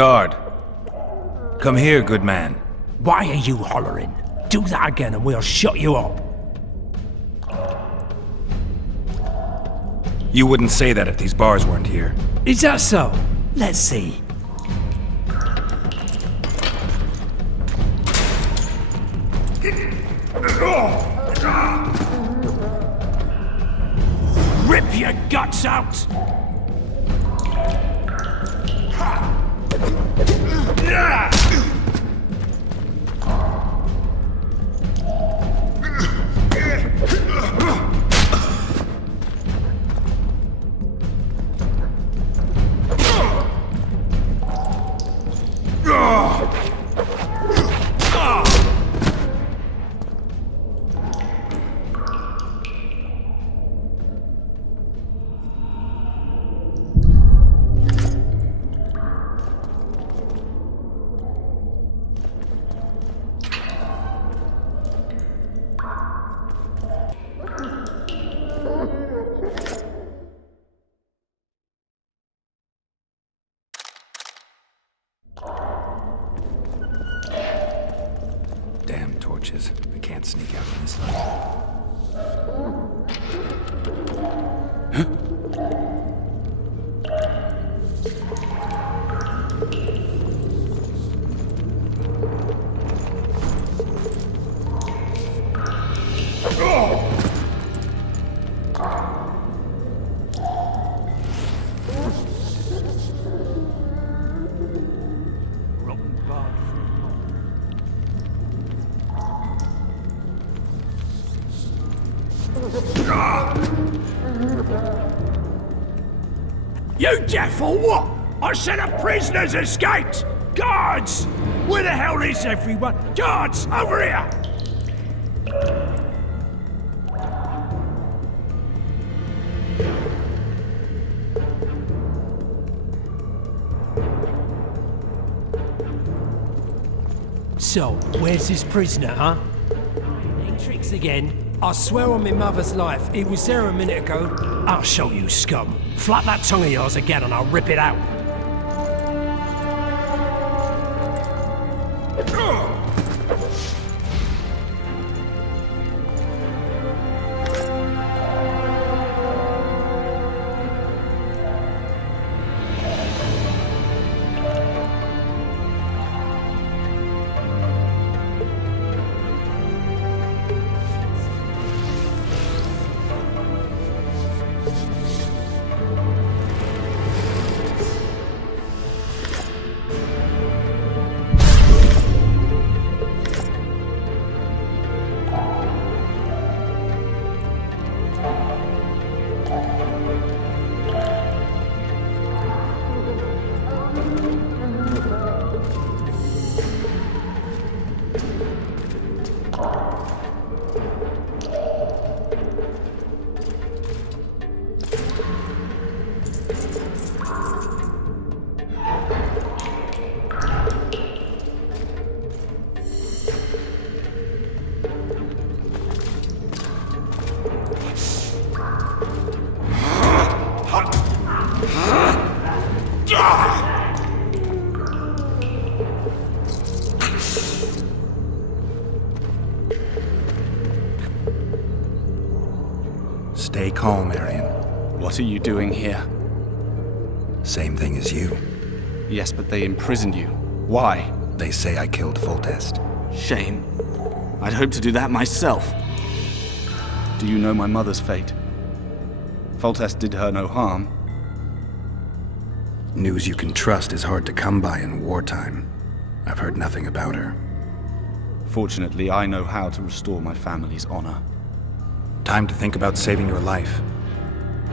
guard. Come here, good man. Why are you hollering? Do that again and we'll shut you up. You wouldn't say that if these bars weren't here. Is that so? Let's see. Rip your guts out! Damn torches. I can't sneak out in this light. You deaf or what? I said a prisoner's escaped! Guards! Where the hell is everyone? Guards, over here! So, where's this prisoner, huh? Playing tricks again? I swear on my mother's life, he was there a minute ago. I'll show you, scum. Flap that tongue of yours again and I'll rip it out. Stay calm, Arian. What are you doing here? Same thing as you. Yes, but they imprisoned you. Why? They say I killed Foltest. Shame. I'd hoped to do that myself. Do you know my mother's fate? Foltest did her no harm. News you can trust is hard to come by in wartime. I've heard nothing about her. Fortunately, I know how to restore my family's honor. Time to think about saving your life.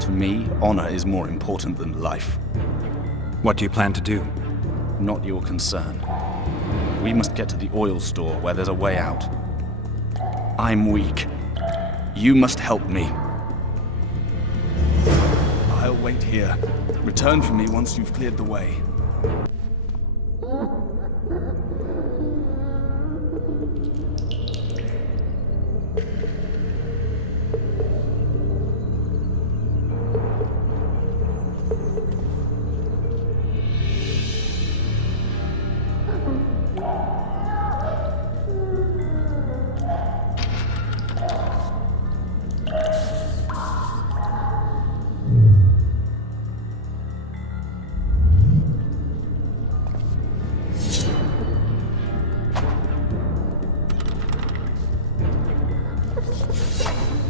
To me, honor is more important than life. What do you plan to do? Not your concern. We must get to the oil store where there's a way out. I'm weak. You must help me. I'll wait here. Return for me once you've cleared the way.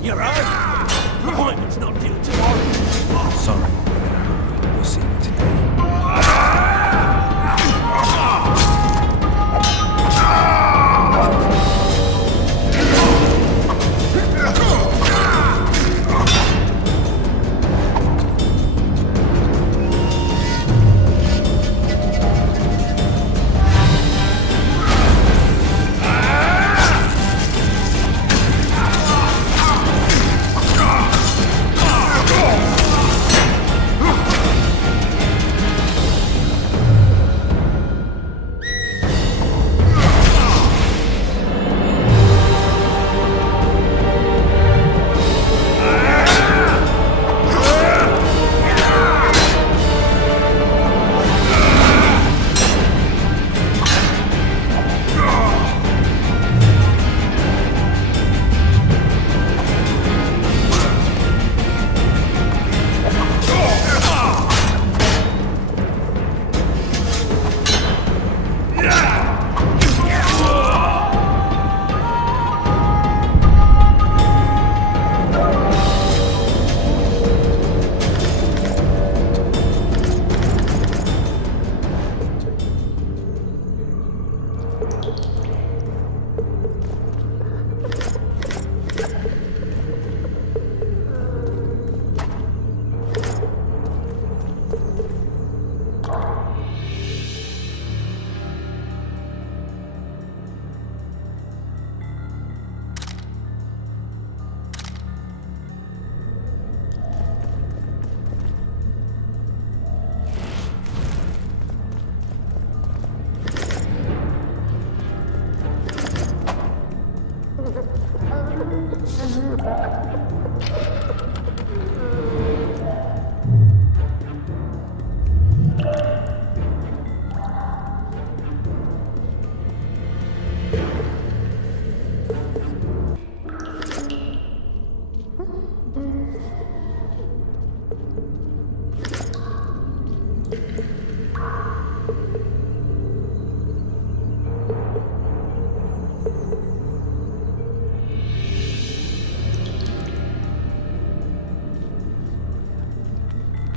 You're right. Appointment's not due tomorrow. Sorry, I'm in a hurry. We'll see you today.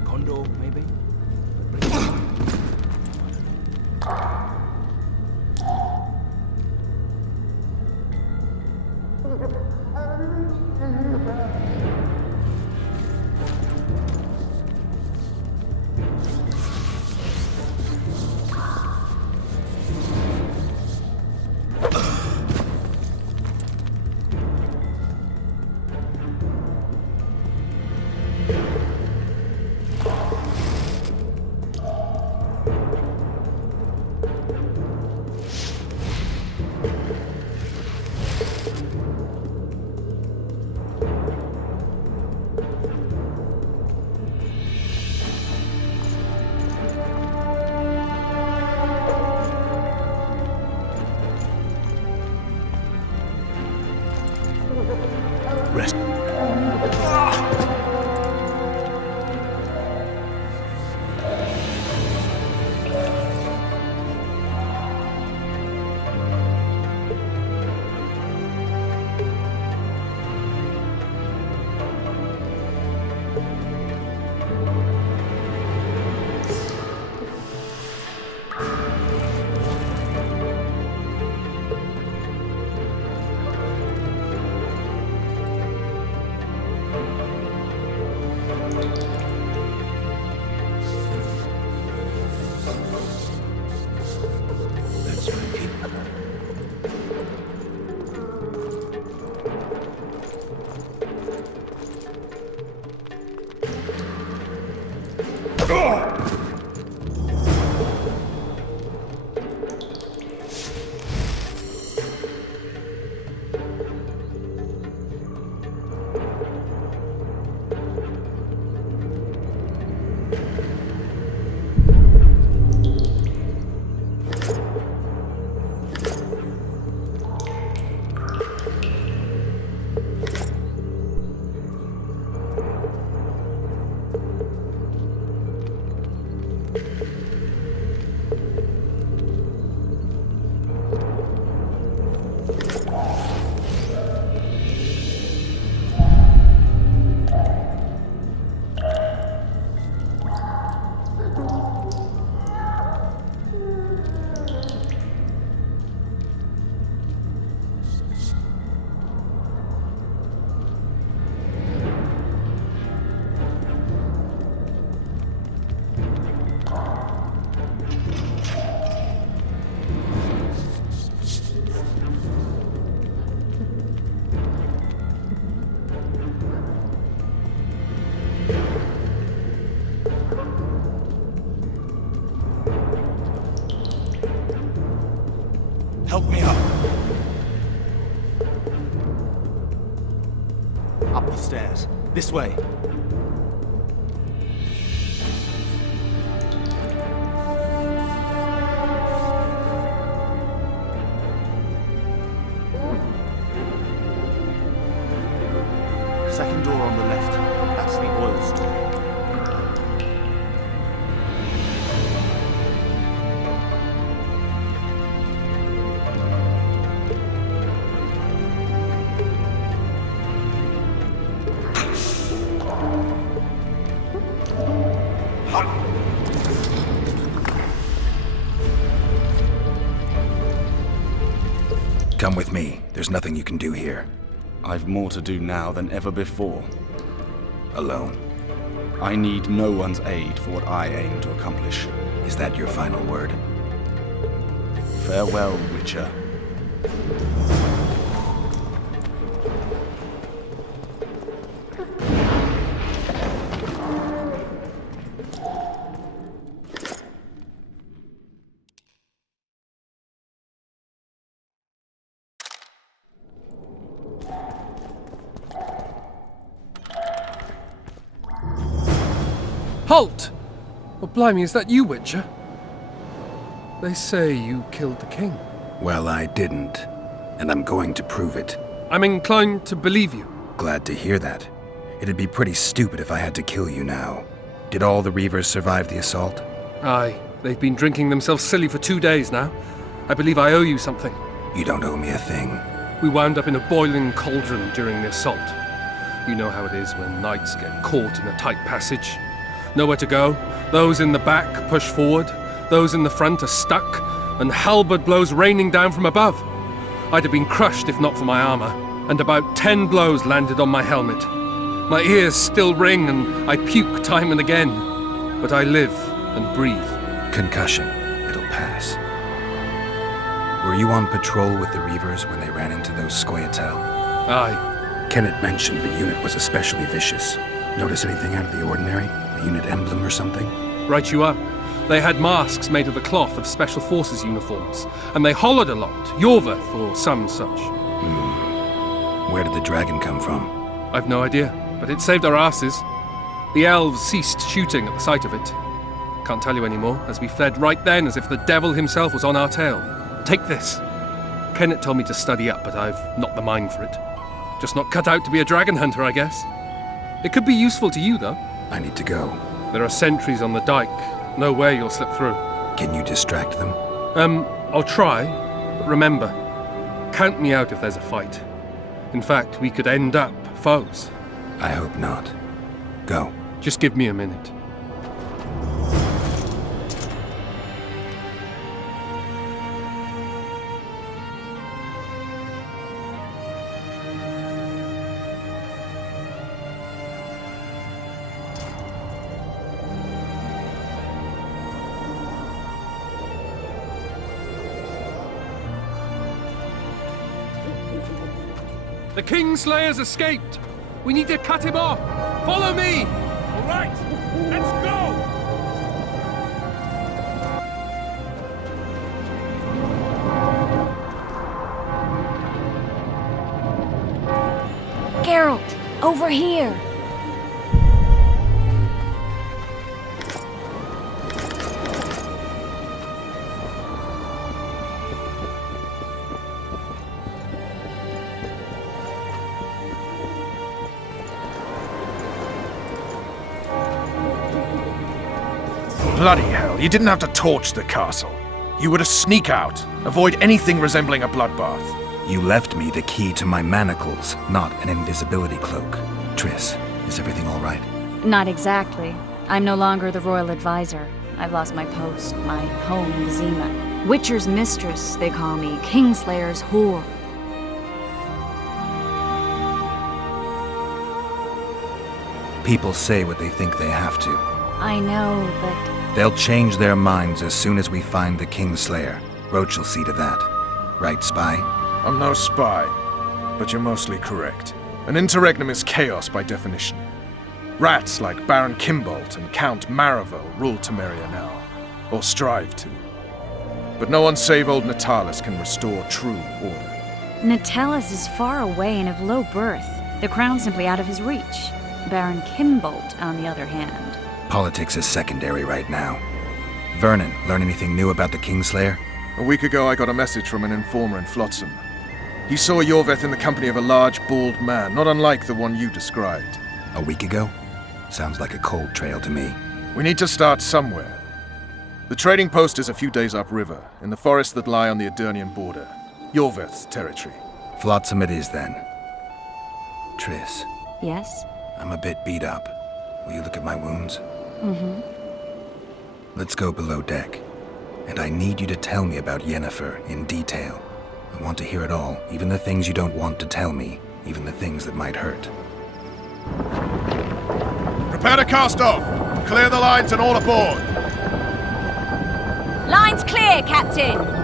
Condo, maybe? Rest. Up the stairs. This way. Second door on the left. That's the oil store. Come with me. There's nothing you can do here. I've more to do now than ever before. Alone. I need no one's aid for what I aim to accomplish. Is that your final word? Farewell, Witcher. Halt! Oh, blimey, is that you, Witcher? They say you killed the king. Well, I didn't. And I'm going to prove it. I'm inclined to believe you. Glad to hear that. It'd be pretty stupid if I had to kill you now. Did all the Reavers survive the assault? Aye, they've been drinking themselves silly for 2 days now. I believe I owe you something. You don't owe me a thing. We wound up in a boiling cauldron during the assault. You know how it is when knights get caught in a tight passage. Nowhere to go. Those in the back push forward. Those in the front are stuck. And halberd blows raining down from above. I'd have been crushed if not for my armor. And about 10 blows landed on my helmet. My ears still ring and I puke time and again. But I live and breathe. Concussion. It'll pass. Were you on patrol with the Reavers when they ran into those Scoia'tael? Aye. Kenneth mentioned the unit was especially vicious. Notice anything out of the ordinary? A unit emblem or something? Right you are. They had masks made of the cloth of Special Forces uniforms, and they hollered a lot, Yorvath or some such. Where did the dragon come from? I've no idea, but it saved our asses. The elves ceased shooting at the sight of it. Can't tell you anymore, as we fled right then as if the devil himself was on our tail. Take this. Kenneth told me to study up, but I've not the mind for it. Just not cut out to be a dragon hunter, I guess. It could be useful to you, though. I need to go. There are sentries on the dike. No way you'll slip through. Can you distract them? I'll try, but remember, count me out if there's a fight. In fact, we could end up foes. I hope not. Go. Just give me a minute. The Kingslayer's escaped! We need to cut him off! Follow me! All right, let's go! Geralt, over here! Bloody hell, you didn't have to torch the castle. You were to sneak out, avoid anything resembling a bloodbath. You left me the key to my manacles, not an invisibility cloak. Triss, is everything all right? Not exactly. I'm no longer the royal advisor. I've lost my post, my home in Vizima. Witcher's mistress, they call me. Kingslayer's whore. People say what they think they have to. I know, but... They'll change their minds as soon as we find the Kingslayer. Roach will see to that. Right, Spy? I'm no spy, but you're mostly correct. An interregnum is chaos by definition. Rats like Baron Kimbolt and Count Maravel rule Temeria now, or strive to. But no one save old Natalis can restore true order. Natalis is far away and of low birth. The crown's simply out of his reach. Baron Kimbolt, on the other hand. Politics is secondary right now. Vernon, learn anything new about the Kingslayer? A week ago, I got a message from an informer in Flotsam. He saw Yorveth in the company of a large, bald man, not unlike the one you described. A week ago? Sounds like a cold trail to me. We need to start somewhere. The trading post is a few days upriver, in the forests that lie on the Edirnian border. Yorveth's territory. Flotsam it is, then. Triss, Yes? I'm a bit beat up. Will you look at my wounds? Mm-hmm. Let's go below deck. And I need you to tell me about Yennefer in detail. I want to hear it all, even the things you don't want to tell me, even the things that might hurt. Prepare to cast off! Clear the lines and all aboard! Line's clear, Captain!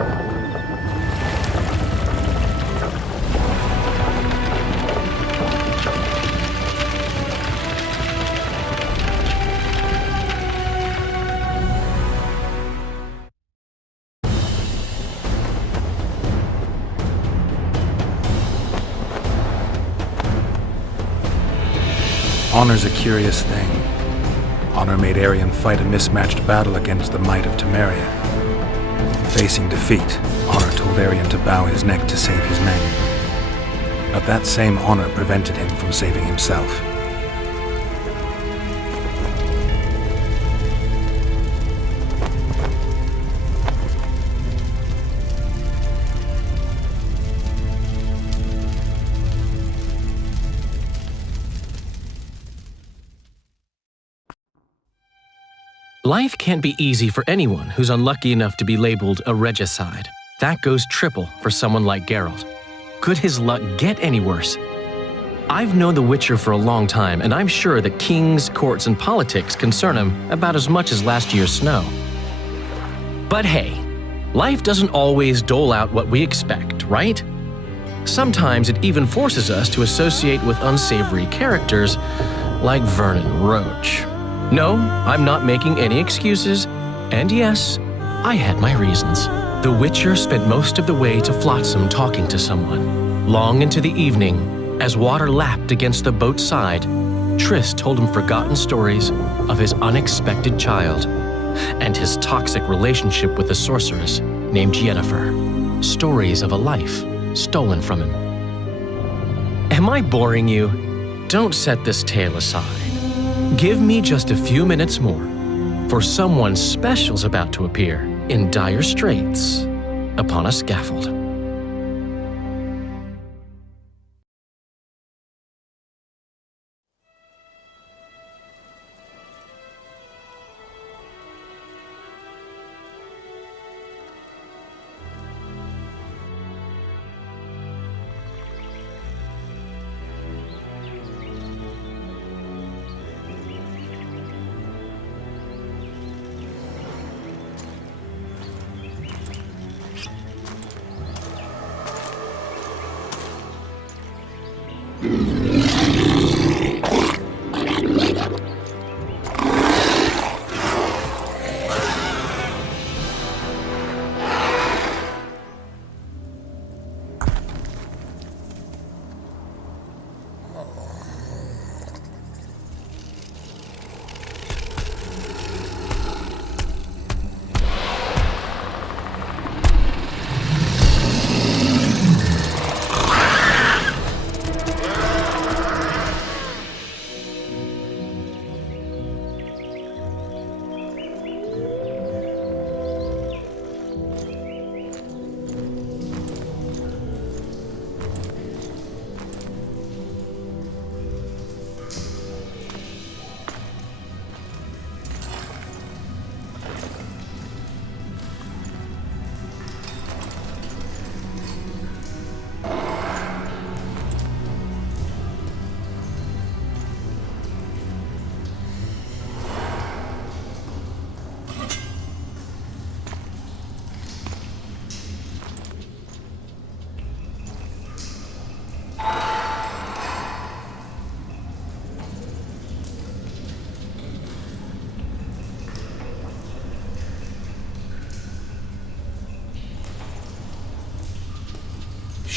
Honor's a curious thing. Honor made Arion fight a mismatched battle against the might of Temeria. Facing defeat, Honor told Arion to bow his neck to save his men. But that same honor prevented him from saving himself. Life can't be easy for anyone who's unlucky enough to be labeled a regicide. That goes triple for someone like Geralt. Could his luck get any worse? I've known The Witcher for a long time, and I'm sure that kings, courts, and politics concern him about as much as last year's snow. But hey, life doesn't always dole out what we expect, right? Sometimes it even forces us to associate with unsavory characters like Vernon Roach. No, I'm not making any excuses, and yes, I had my reasons. The Witcher spent most of the way to Flotsam talking to someone. Long into the evening, as water lapped against the boat's side, Triss told him forgotten stories of his unexpected child and his toxic relationship with a sorceress named Yennefer. Stories of a life stolen from him. Am I boring you? Don't set this tale aside. Give me just a few minutes more, for someone special's about to appear in dire straits upon a scaffold.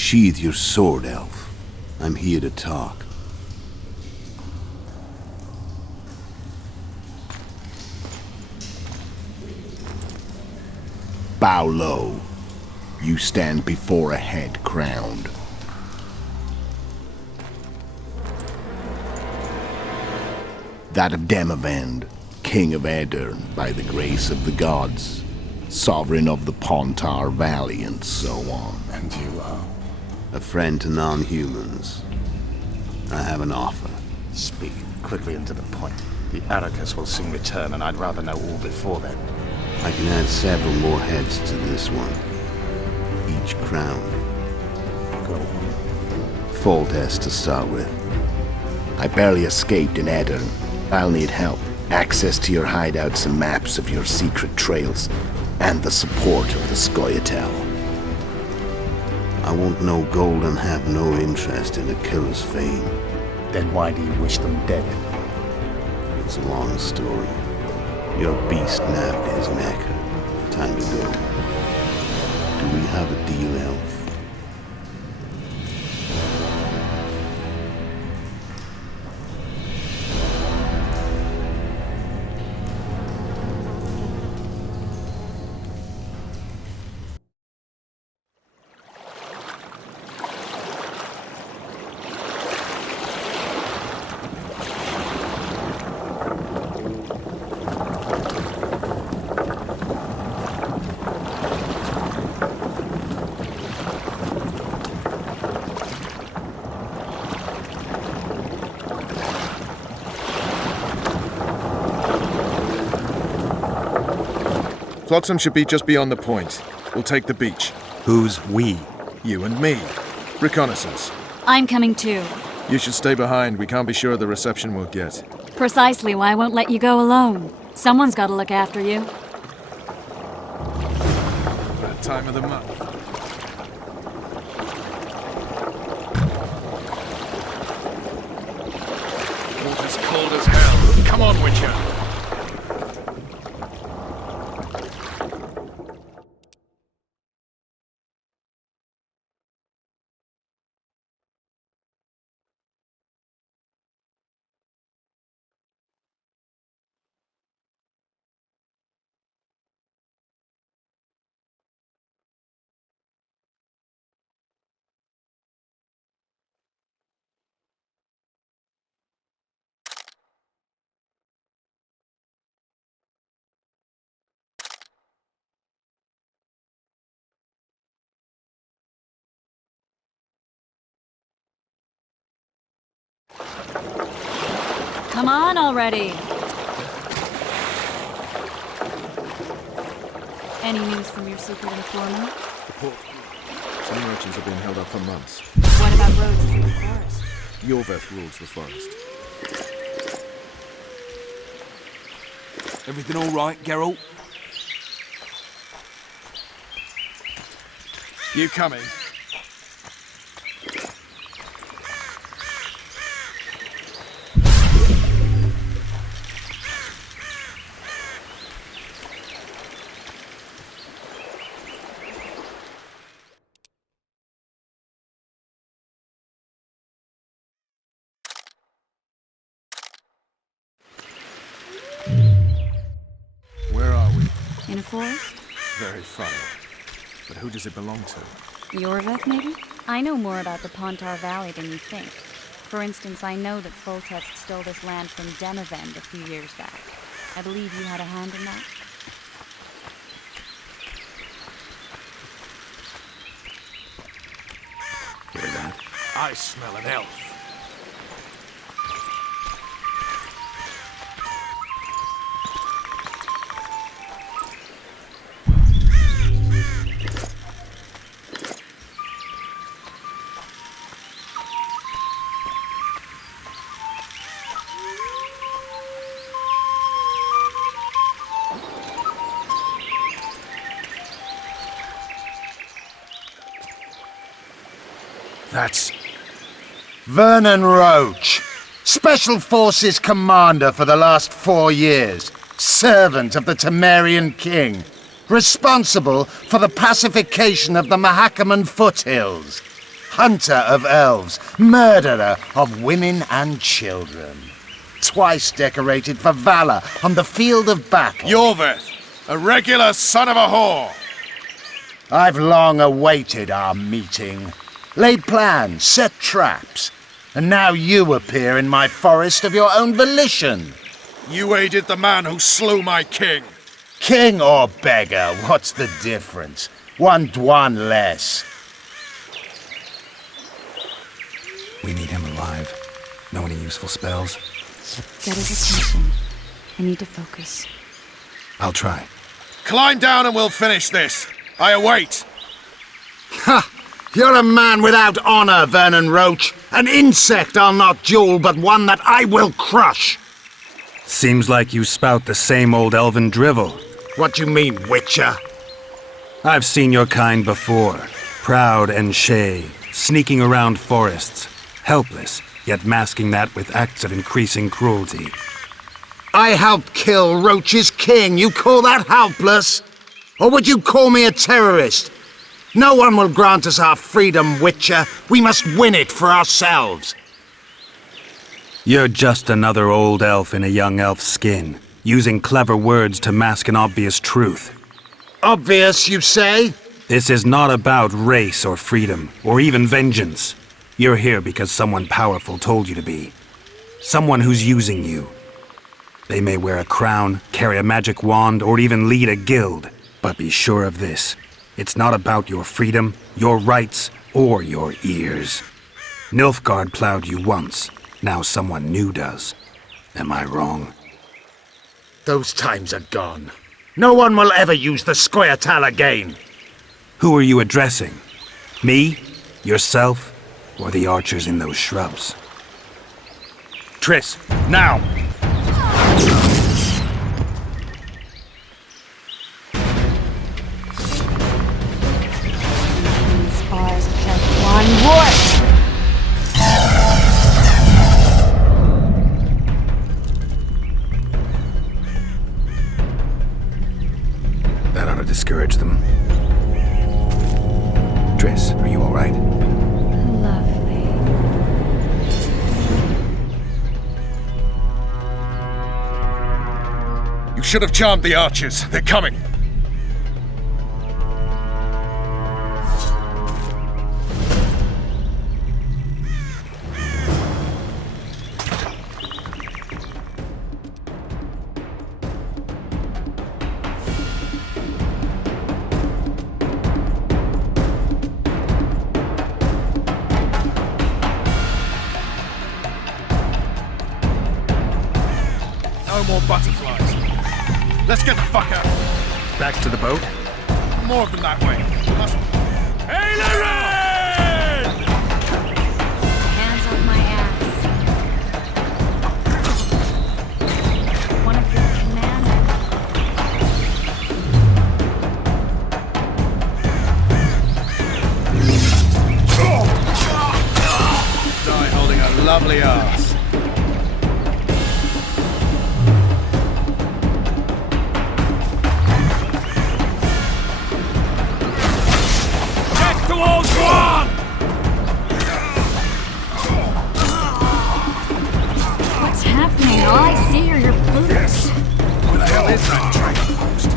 Sheathe your sword, Elf. I'm here to talk. Bow low. You stand before a head crowned. That of Demavend, king of Aedirn by the grace of the gods, sovereign of the Pontar Valley, and so on. And you are? A friend to non-humans. I have an offer. Speak quickly and to the point. The Arrakis will soon return, and I'd rather know all before then. I can add several more heads to this one. Each crown. Go on. Foltest to start with. I barely escaped in Aedirn. I'll need help. Access to your hideouts and maps of your secret trails. And the support of the Scoia'tael. I want no gold and have no interest in a killer's fame. Then why do you wish them dead? It's a long story. Your beast nabbed his neck. Time to go. Do we have a deal, Elf? Flotsam should be just beyond the point. We'll take the beach. Who's we? You and me. Reconnaissance. I'm coming too. You should stay behind. We can't be sure of the reception we'll get. Precisely why I won't let you go alone. Someone's got to look after you. That time of the month. Water's cold as hell. Come on, Witcher. Come on already. Any news from your secret informant? Report. Some merchants have been held up for months. What about roads through the forest? Yorveth rules the forest. Everything all right, Geralt? You coming? Where are we? In a forest? Very funny. But who does it belong to? Yorveth, maybe? I know more about the Pontar Valley than you think. For instance, I know that Foltest stole this land from Demavend a few years back. I believe you had a hand in that. Hear that? I smell an elf. That's... Vernon Roach, Special Forces Commander for the last 4 years, servant of the Temerian King, responsible for the pacification of the Mahakaman foothills, hunter of elves, murderer of women and children, twice decorated for valor on the field of battle. Yorveth, a regular son of a whore! I've long awaited our meeting. Laid plans, set traps. And now you appear in my forest of your own volition. You aided the man who slew my king. King or beggar, what's the difference? One less. We need him alive. Know any useful spells? Get his attention. I need to focus. I'll try. Climb down and we'll finish this. I await. Ha! You're a man without honor, Vernon Roach. An insect I'll not duel, but one that I will crush. Seems like you spout the same old elven drivel. What you mean, Witcher? I've seen your kind before. Proud and shay, sneaking around forests. Helpless, yet masking that with acts of increasing cruelty. I helped kill Roach's king. You call that helpless? Or would you call me a terrorist? No one will grant us our freedom, Witcher. We must win it for ourselves. You're just another old elf in a young elf's skin, using clever words to mask an obvious truth. Obvious, you say? This is not about race or freedom, or even vengeance. You're here because someone powerful told you to be. Someone who's using you. They may wear a crown, carry a magic wand, or even lead a guild. But be sure of this. It's not about your freedom, your rights, or your ears. Nilfgaard plowed you once. Now someone new does. Am I wrong? Those times are gone. No one will ever use the Scoia'tael again. Who are you addressing? Me? Yourself? Or the archers in those shrubs? Triss, now! Spars have one wart! That ought to discourage them. Triss, are you all right? Lovely. You should have charmed the archers. They're coming. No more butterflies. Let's get the fuck out. Back to the boat? More of them that way. Must... Hands off my ass. One of your commanders. Die holding a lovely ass. What's happening? All I see are your boots. Where the hell is that trading post?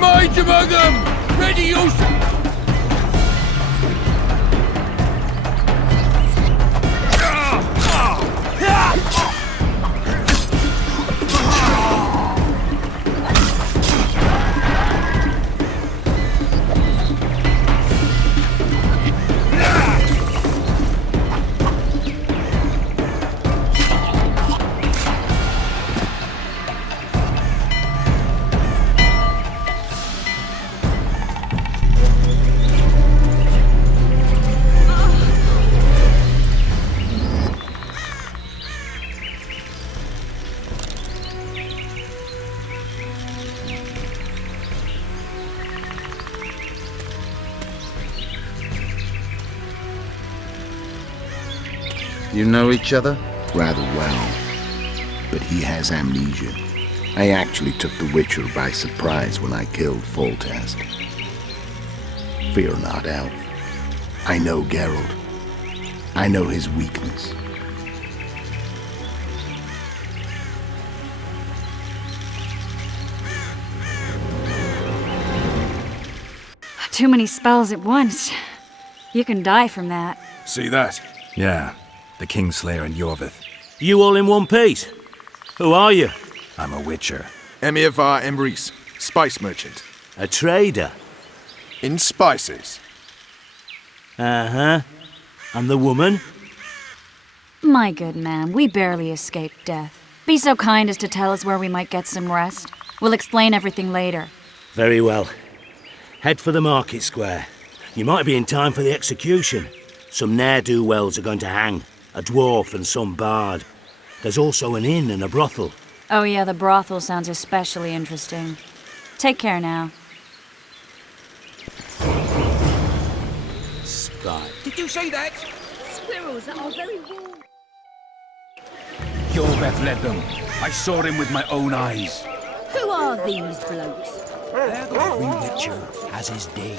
Major among them! Ready, you... You know each other? Rather well. But he has amnesia. I actually took the Witcher by surprise when I killed Foltest. Fear not, Elf. I know Geralt. I know his weakness. Too many spells at once. You can die from that. See that? Yeah, the Kingslayer and Yorvith. You all in one piece? Who are you? I'm a Witcher. Emir var Emrys, spice merchant. A trader? In spices. Uh-huh. And the woman? My good man, we barely escaped death. Be so kind as to tell us where we might get some rest. We'll explain everything later. Very well. Head for the market square. You might be in time for the execution. Some ne'er-do-wells are going to hang. A dwarf and some bard. There's also an inn and a brothel. Oh yeah, the brothel sounds especially interesting. Take care now. Spy. Did you see that? Squirrels are very warm. Yorveth led them. I saw him with my own eyes. Who are these blokes? Every Witcher has his day.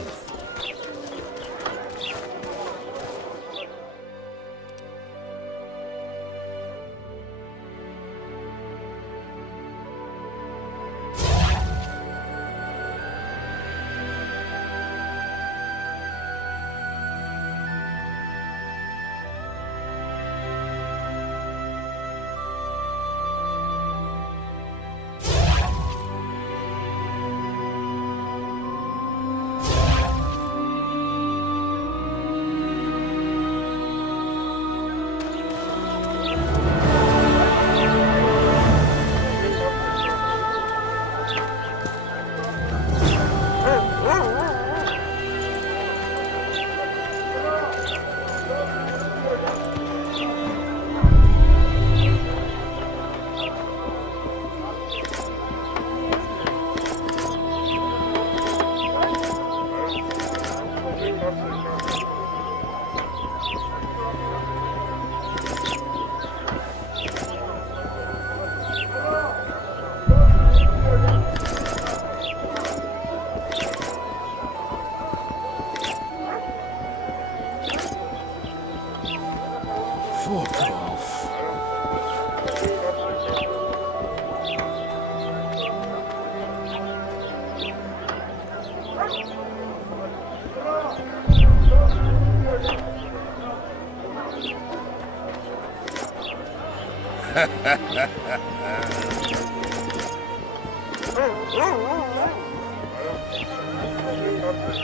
Fuck off.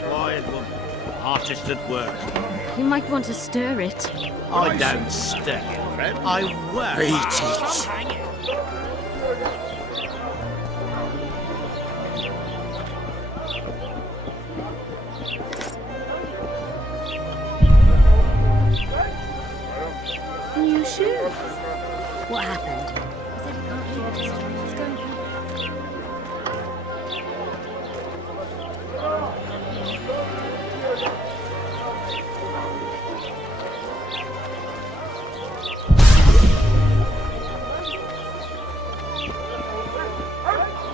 Quiet woman. Artist at work. You might want to stir it. I don't stir it, friend. I work. Eat it. New shoes. What happened? He said he can't leave it. He's going back.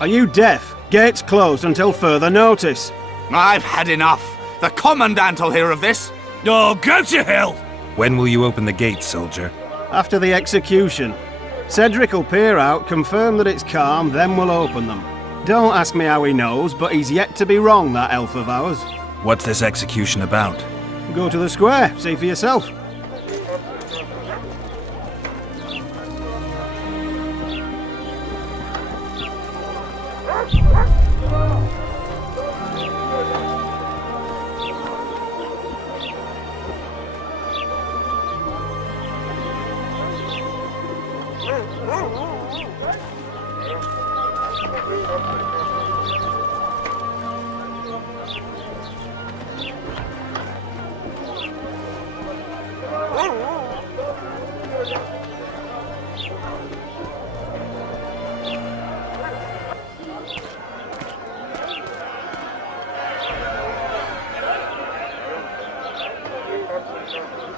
Are you deaf? Gates closed until further notice. I've had enough. The Commandant will hear of this. Oh, go to hell! When will you open the gates, soldier? After the execution. Cedric will peer out, confirm that it's calm, then we'll open them. Don't ask me how he knows, but he's yet to be wrong, that elf of ours. What's this execution about? Go to the square, see for yourself.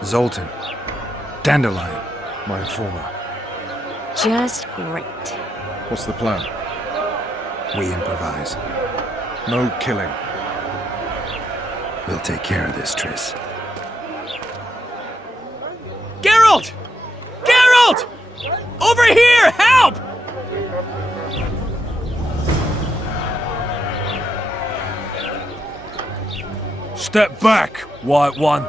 Zoltan. Dandelion. my informer. Just great. What's the plan? We improvise. No killing. We'll take care of this, Triss. Geralt! Geralt! Over here! Help! Step back, White One.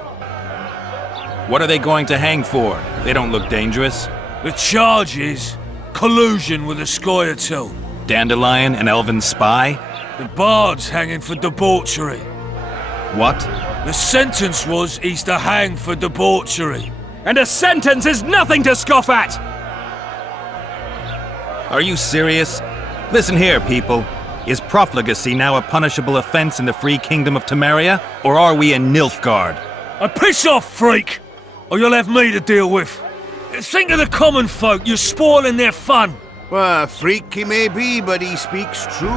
What are they going to hang for? They don't look dangerous. The charge is collusion with the Scoia'tael. Dandelion, an elven spy? The bard's hanging for debauchery. What? The sentence was he's to hang for debauchery. And a sentence is nothing to scoff at! Are you serious? Listen here, people. Is profligacy now a punishable offense in the free kingdom of Temeria? Or are we in Nilfgaard? Piss off, freak! Or you'll have me to deal with. Think of the common folk, you're spoiling their fun. Well, freak he may be, but he speaks true.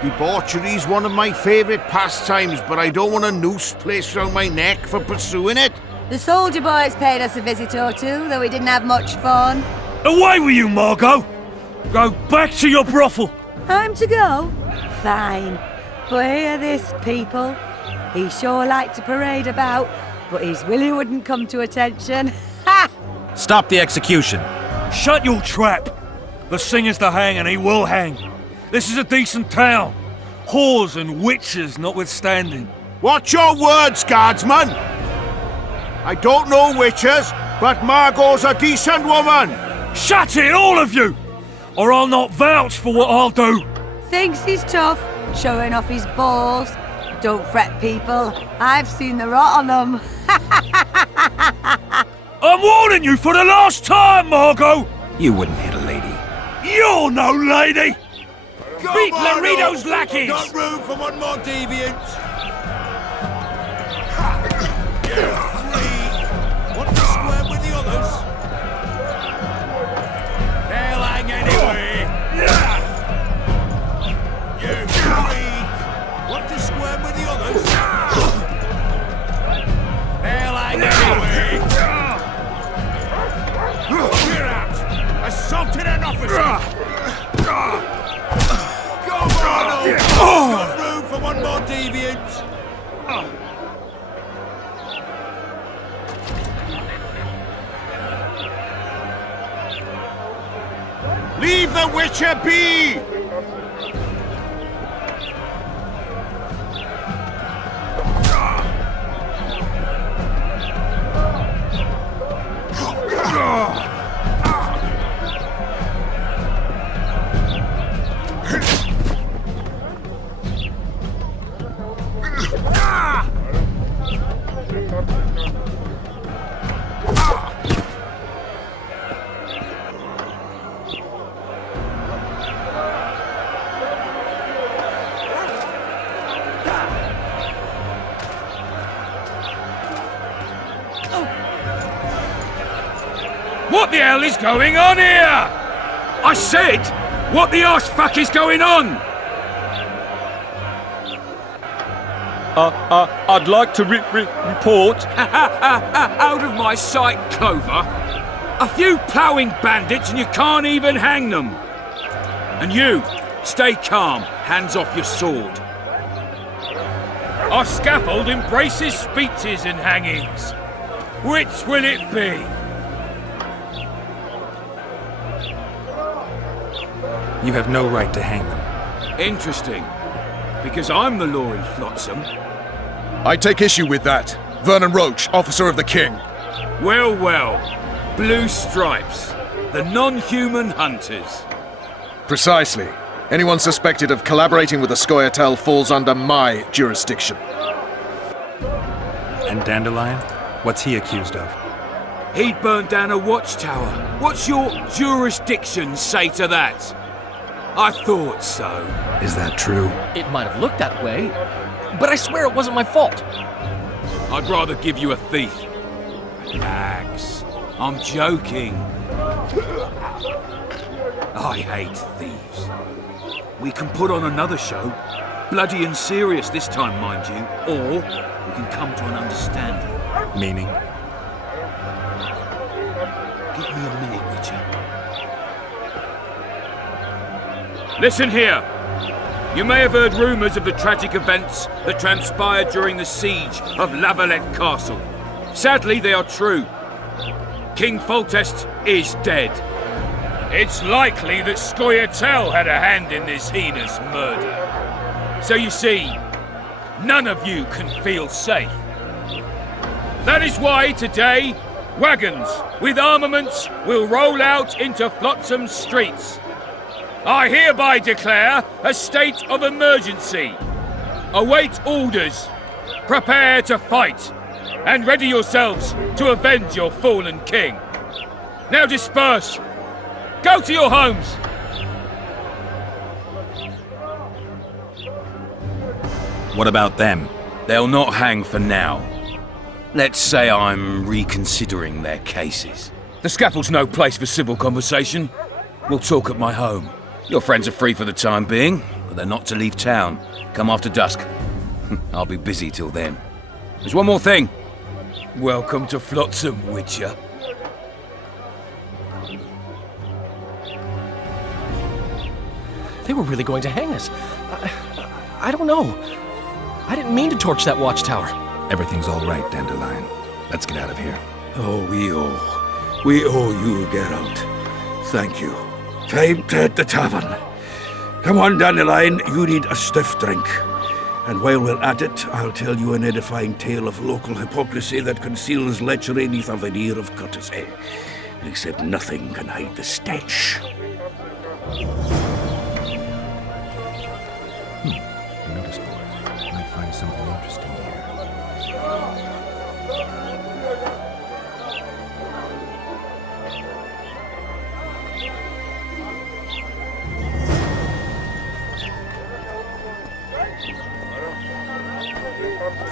Debauchery's one of my favourite pastimes, but I don't want a noose placed round my neck for pursuing it. The soldier boys paid us a visit or two, though we didn't have much fun. Away with you, Margot! Go back to your brothel! Time to go? Fine. But hear this, people. He sure liked to parade about, but his Willie wouldn't come to attention. Ha! Stop the execution. Shut your trap! The singer's to hang and he will hang. This is a decent town. Whores and witches notwithstanding. Watch your words, guardsman! I don't know witches, but Margot's a decent woman! Shut it, all of you! Or I'll not vouch for what I'll do. Thinks he's tough, showing off his balls. Don't fret, people. I've seen the rot on them. I'm warning you for the last time, Margot! You wouldn't hit a lady. You're no lady! Beat Laredo's lackeys! Got room for one more deviant! Want to square with the others? They'll hang anyway! You three! Want to square with the others? They'll hang anyway! We're out! Assaulted an officer! Got room for one more deviant! Leave the Witcher be! What the hell is going on here? I said, what the arse fuck is going on? I'd like to report. Out of my sight, Clover. A few ploughing bandits and you can't even hang them. And you, stay calm, hands off your sword. Our scaffold embraces speeches and hangings. Which will it be? You have no right to hang them. Interesting. Because I'm the law in Flotsam. I take issue with that. Vernon Roach, officer of the king. Well, well. Blue stripes. The non-human hunters. Precisely. Anyone suspected of collaborating with the Scoia'tael falls under my jurisdiction. And Dandelion? What's he accused of? He'd burned down a watchtower. What's your jurisdiction say to that? I thought so. Is that true? It might have looked that way, but I swear it wasn't my fault. I'd rather give you a thief. Relax. I'm joking. I hate thieves. We can put on another show. Bloody and serious this time, mind you. Or we can come to an understanding. Meaning? Give Listen here. You may have heard rumours of the tragic events that transpired during the siege of Lavalette Castle. Sadly, they are true. King Foltest is dead. It's likely that Scoia'tael had a hand in this heinous murder. So you see, none of you can feel safe. That is why today, wagons with armaments will roll out into Flotsam's streets. I hereby declare a state of emergency. Await orders. Prepare to fight. And ready yourselves to avenge your fallen king. Now disperse. Go to your homes. What about them? They'll not hang for now. Let's say I'm reconsidering their cases. The scaffold's no place for civil conversation. We'll talk at my home. Your friends are free for the time being, but they're not to leave town. Come after dusk. I'll be busy till then. There's one more thing. Welcome to Flotsam, Witcher. They were really going to hang us. I don't know. I didn't mean to torch that watchtower. Everything's all right, Dandelion. Let's get out of here. Oh, we owe you, Geralt. Thank you. Time to hit the tavern. Come on, Dandelion, you need a stiff drink. And while we're at it, I'll tell you an edifying tale of local hypocrisy that conceals lechery neath a veneer of courtesy. Except nothing can hide the stench. Notice board. Might find something interesting here.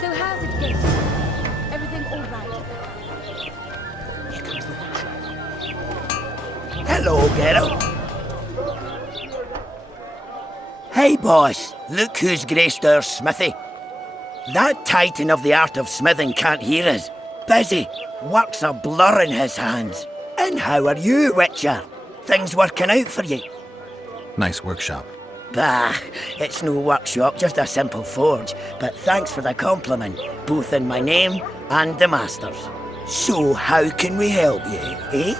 So how's it going? Everything all right? Here comes the workshop. Hello, Geralt. Hey, boss. Look who's graced our smithy. That titan of the art of smithing can't hear us. Busy. Work's a blur in his hands. And how are you, Witcher? Things working out for you? Nice workshop. Bah, it's no workshop, just a simple forge. But thanks for the compliment, both in my name and the master's. So how can we help you, eh?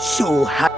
So how...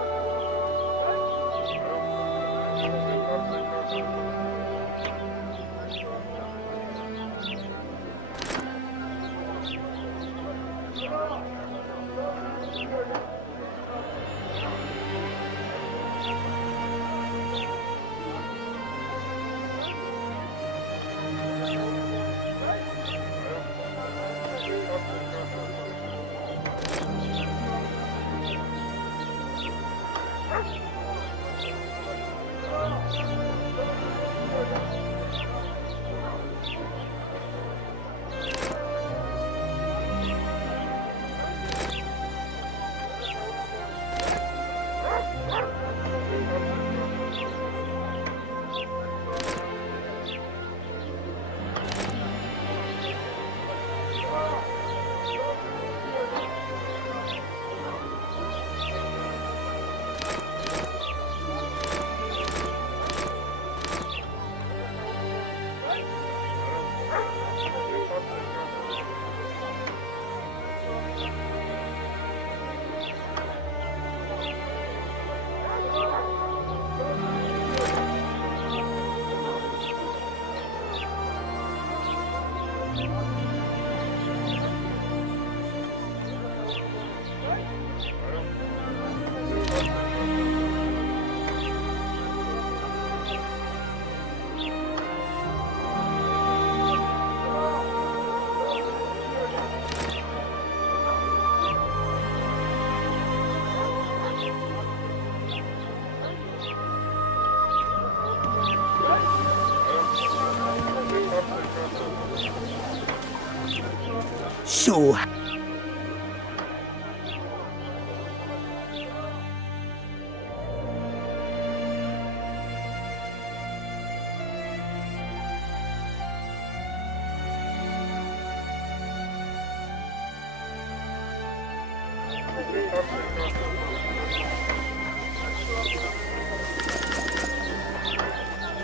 So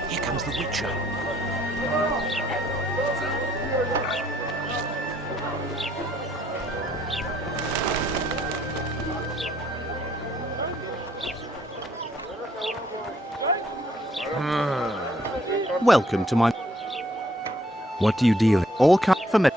Here comes the Witcher. Welcome to my... What do you deal in? All come for me.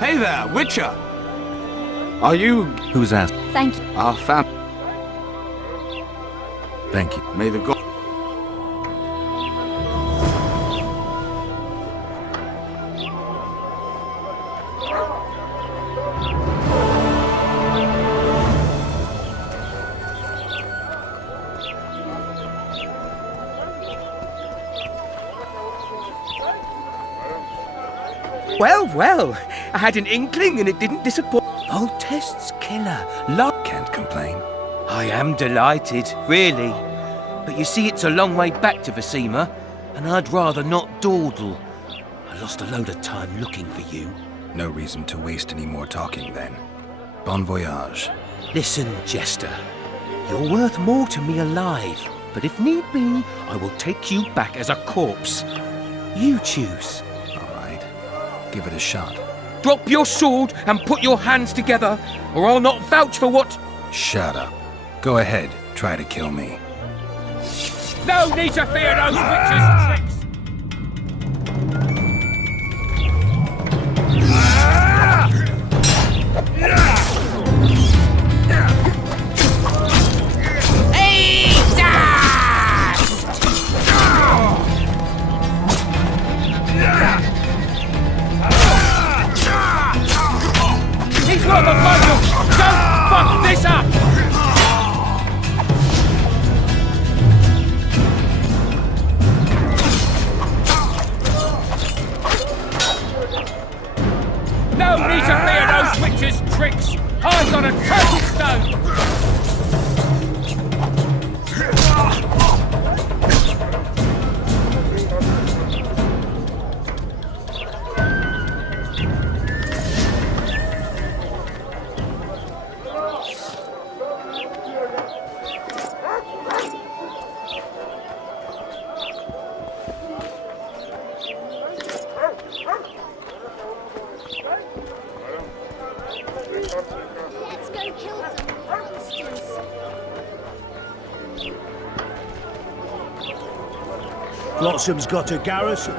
Hey there, Witcher! Are you... Who's asked? Thank you. Our fam... Thank you. May the god... Well, well, I had an inkling and it didn't disappoint. Voltest's killer. Can't complain. I am delighted, really. But you see, it's a long way back to Vasima, and I'd rather not dawdle. I lost a load of time looking for you. No reason to waste any more talking then. Bon voyage. Listen, Jester. You're worth more to me alive, but if need be, I will take you back as a corpse. You choose. Give it a shot. Drop your sword and put your hands together, or I'll not vouch for what... Shut up. Go ahead. Try to kill me. No need to fear those witches' tricks! He's not the bundle! Don't fuck this up! No need to fear those witches' tricks! I've got a turtle stone! Let's go kill some monsters. Flotsam's got a garrison.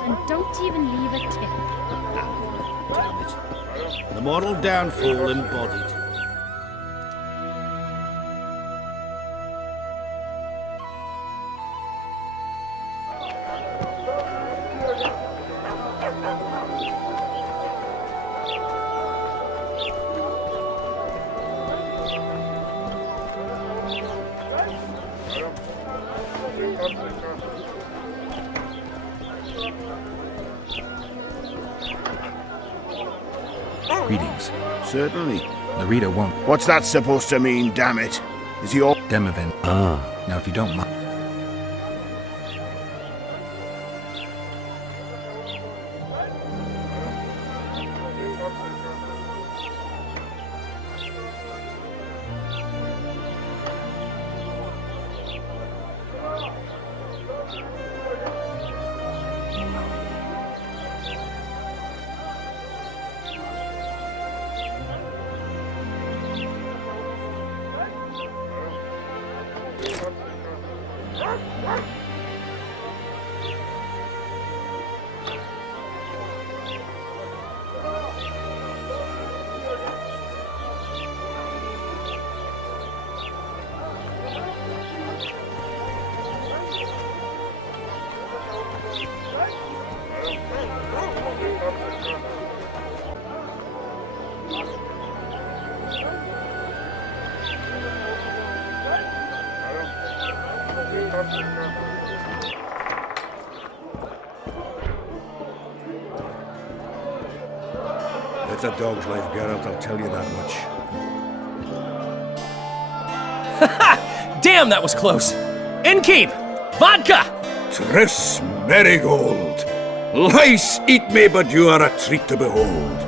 And don't even leave a tip. Damn it. The moral downfall embodied. Greetings. Certainly. Narita won't. What's that supposed to mean, damn it? Is he all... Demavend. Ah. Now, if you don't mind. It's a dog's life, Geralt, I'll tell you that much. Damn, that was close! Innkeep! Vodka! Triss Marigold! Lice eat me, but you are a treat to behold.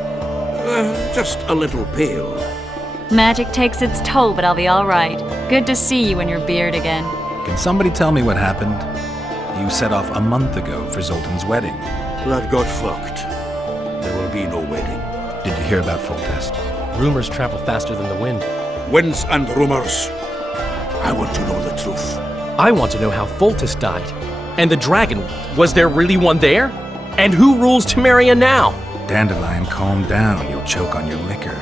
Just a little pale. Magic takes its toll, but I'll be all right. Good to see you in your beard again. Can somebody tell me what happened? You set off a month ago for Zoltan's wedding. That got fucked. There will be no wedding. Did you hear about Foltest? Rumors travel faster than the wind. Winds and rumors. I want to know the truth. I want to know how Foltest died. And the dragon, was there really one there? And who rules Temeria now? Dandelion, calm down. You'll choke on your liquor.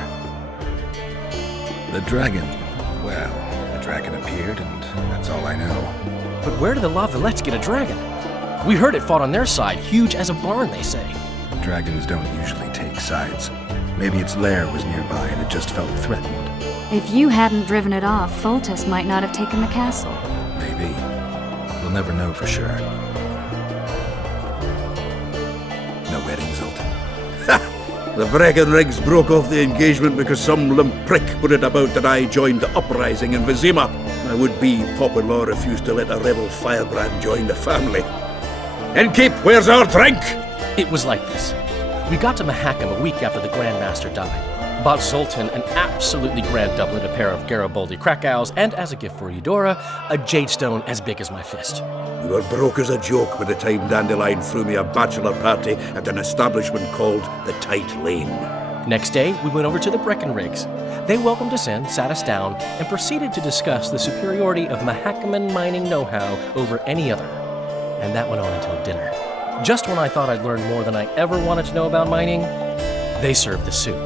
The dragon, well, the dragon appeared, and that's all I know. But where did the La Villettes get a dragon? We heard it fought on their side, huge as a barn, they say. Dragons don't usually take sides. Maybe its lair was nearby and it just felt threatened. If you hadn't driven it off, Foltest might not have taken the castle. Maybe. We'll never know for sure. No wedding, Zoltan. The Breckenrigs broke off the engagement because some limp prick put it about that I joined the uprising in Vizima. My would-be Poplar refused to let a rebel firebrand join the family. Innkeep, where's our drink? It was like this. We got to Mahakam a week after the Grand Master died. Bought Zoltan an absolutely grand doublet, a pair of Garibaldi Krakau's, and as a gift for Eudora, a jade stone as big as my fist. We were broke as a joke by the time Dandelion threw me a bachelor party at an establishment called the Tight Lane. Next day, we went over to the Breckenrigs. They welcomed us in, sat us down, and proceeded to discuss the superiority of Mahakaman mining know-how over any other. And that went on until dinner. Just when I thought I'd learned more than I ever wanted to know about mining, they served the soup.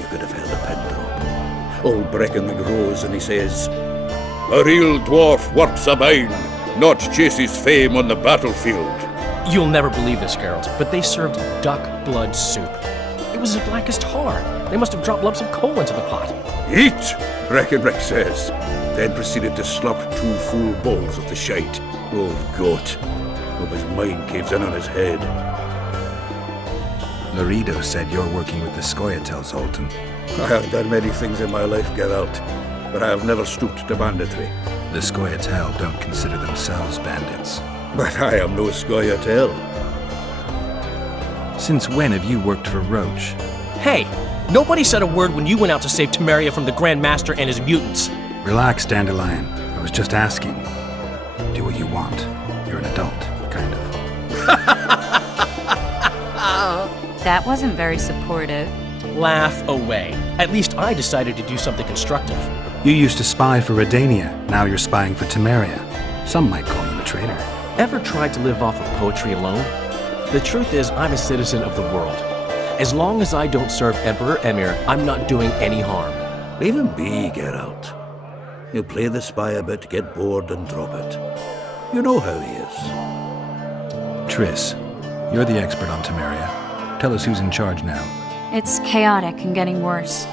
You could have held a pin drop. Old Breckenrig rose and he says, "A real dwarf works a mine, not chases fame on the battlefield." You'll never believe this, Geralt, but they served duck blood soup. It was as black as tar. They must have dropped lumps of coal into the pot. "Eat," Breckenrig says, then proceeded to slurp 2 full bowls of the shite. Old goat. Hope his mind caves in on his head. Laredo said you're working with the Scoia'tael, Zoltan. I have done many things in my life, Geralt, but I have never stooped to banditry. The Scoia'tael don't consider themselves bandits. But I am no Scoia'tael. Since when have you worked for Roach? Hey, nobody said a word when you went out to save Temeria from the Grand Master and his mutants. Relax, Dandelion. I was just asking. Do what you want. You're an adult, kind of. That wasn't very supportive. Laugh away. At least I decided to do something constructive. You used to spy for Redania. Now you're spying for Temeria. Some might call you a traitor. Ever tried to live off of poetry alone? The truth is, I'm a citizen of the world. As long as I don't serve Emperor Emir, I'm not doing any harm. Leave him be, Geralt. He'll play the spy a bit, get bored, and drop it. You know how he is. Triss, you're the expert on Temeria. Tell us who's in charge now. It's chaotic and getting worse.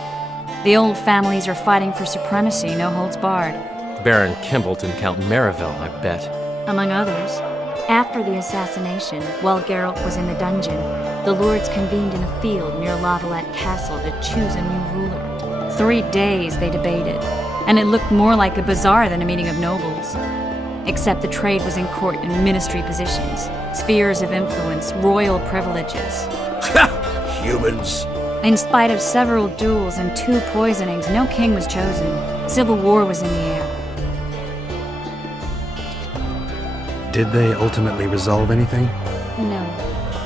The old families are fighting for supremacy, no holds barred. Baron Kimbolt and Count Marivel, I bet. Among others. After the assassination, while Geralt was in the dungeon, the lords convened in a field near Lavalette Castle to choose a new ruler. 3 days they debated, and it looked more like a bazaar than a meeting of nobles. Except the trade was in court and ministry positions, spheres of influence, royal privileges. Humans. In spite of several duels and 2 poisonings, no king was chosen. Civil war was in the air. Did they ultimately resolve anything? No,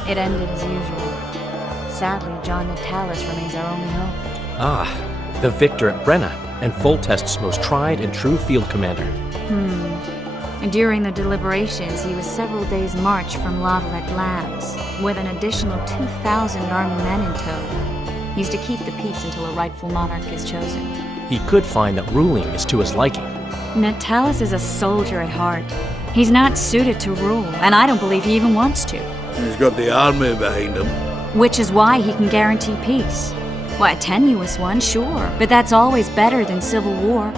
it ended as usual. Sadly, John Natalis remains our only hope. Ah, the victor at Brenna, and Foltest's most tried and true field commander. And during the deliberations, he was several days' march from Lavalette Lands, with an additional 2,000 armed men in tow. He's to keep the peace until a rightful monarch is chosen. He could find that ruling is to his liking. Natalis is a soldier at heart. He's not suited to rule, and I don't believe he even wants to. He's got the army behind him. Which is why he can guarantee peace. Why, a tenuous one, sure, but that's always better than civil war.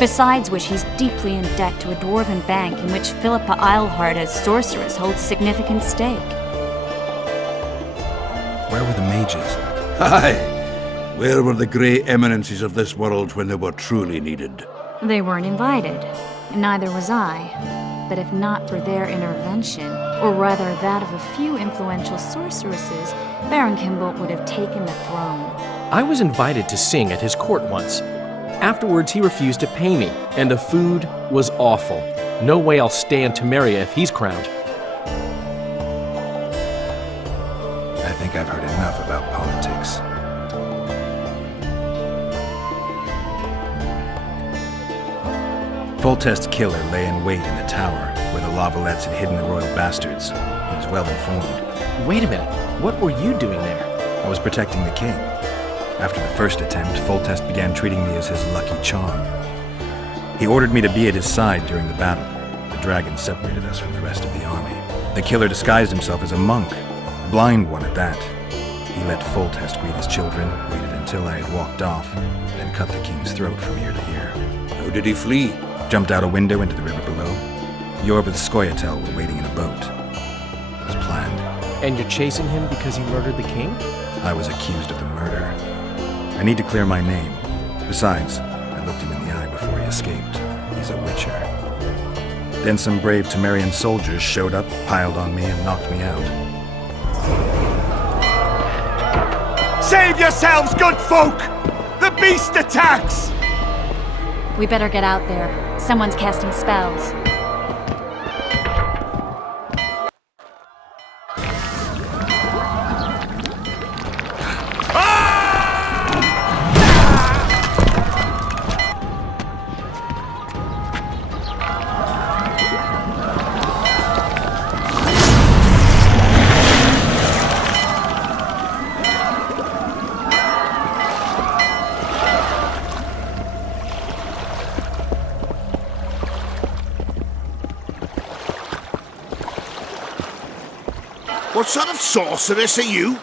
Besides which, he's deeply in debt to a dwarven bank in which Philippa Eilhart as sorceress holds significant stake. Where were the mages? Aye. Where were the grey eminences of this world when they were truly needed? They weren't invited. Neither was I. But if not for their intervention, or rather that of a few influential sorceresses, Baron Kimbolt would have taken the throne. I was invited to sing at his court once. Afterwards, he refused to pay me, and the food was awful. No way I'll stay in Temeria if he's crowned. I think I've heard enough about politics. Foltest's killer lay in wait in the tower, where the Lavalettes had hidden the royal bastards. He was well informed. Wait a minute, what were you doing there? I was protecting the king. After the first attempt, Foltest began treating me as his lucky charm. He ordered me to be at his side during the battle. The dragon separated us from the rest of the army. The killer disguised himself as a monk, a blind one at that. He let Foltest greet his children, waited until I had walked off, then cut the king's throat from ear to ear. How did he flee? Jumped out a window into the river below. Yorv with Skoyatel were waiting in a boat. It was planned. And you're chasing him because he murdered the king? I was accused of the murder. I need to clear my name. Besides, I looked him in the eye before he escaped. He's a witcher. Then some brave Temerian soldiers showed up, piled on me, and knocked me out. Save yourselves, good folk! The beast attacks! We better get out there. Someone's casting spells. What sort of sorceress are you?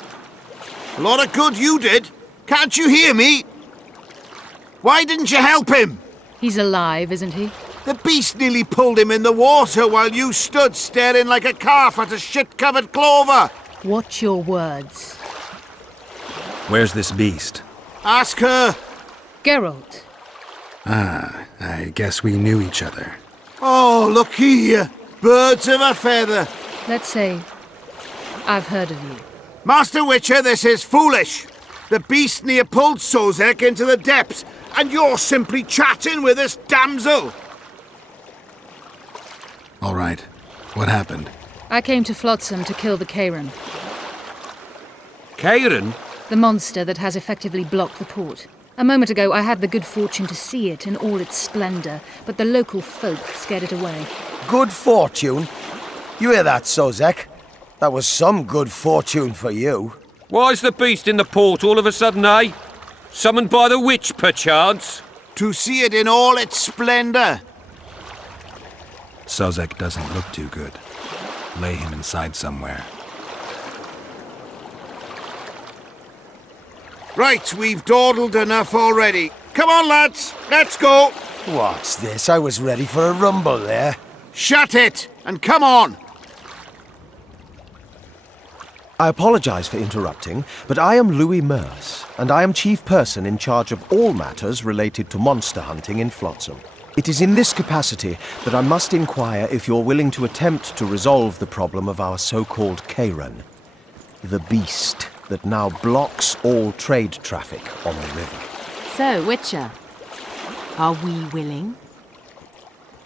A lot of good you did. Can't you hear me? Why didn't you help him? He's alive, isn't he? The beast nearly pulled him in the water while you stood staring like a calf at a shit-covered clover. Watch your words. Where's this beast? Ask her. Geralt. Ah, I guess we knew each other. Oh, look here. Birds of a feather. Let's say I've heard of you. Master Witcher, this is foolish. The beast near pulled Sozek into the depths, and you're simply chatting with this damsel. All right. What happened? I came to Flotsam to kill the Kairan. Kairan? The monster that has effectively blocked the port. A moment ago, I had the good fortune to see it in all its splendor, but the local folk scared it away. Good fortune? You hear that, Sozek? That was some good fortune for you. Why's the beast in the port all of a sudden, eh? Summoned by the witch, perchance? To see it in all its splendor. Sozek doesn't look too good. Lay him inside somewhere. Right, we've dawdled enough already. Come on, lads, let's go. What's this? I was ready for a rumble there. Shut it, and come on. I apologize for interrupting, but I am Louis Merce, and I am chief person in charge of all matters related to monster hunting in Flotsam. It is in this capacity that I must inquire if you're willing to attempt to resolve the problem of our so-called Karen, the beast that now blocks all trade traffic on the river. So, Witcher, are we willing?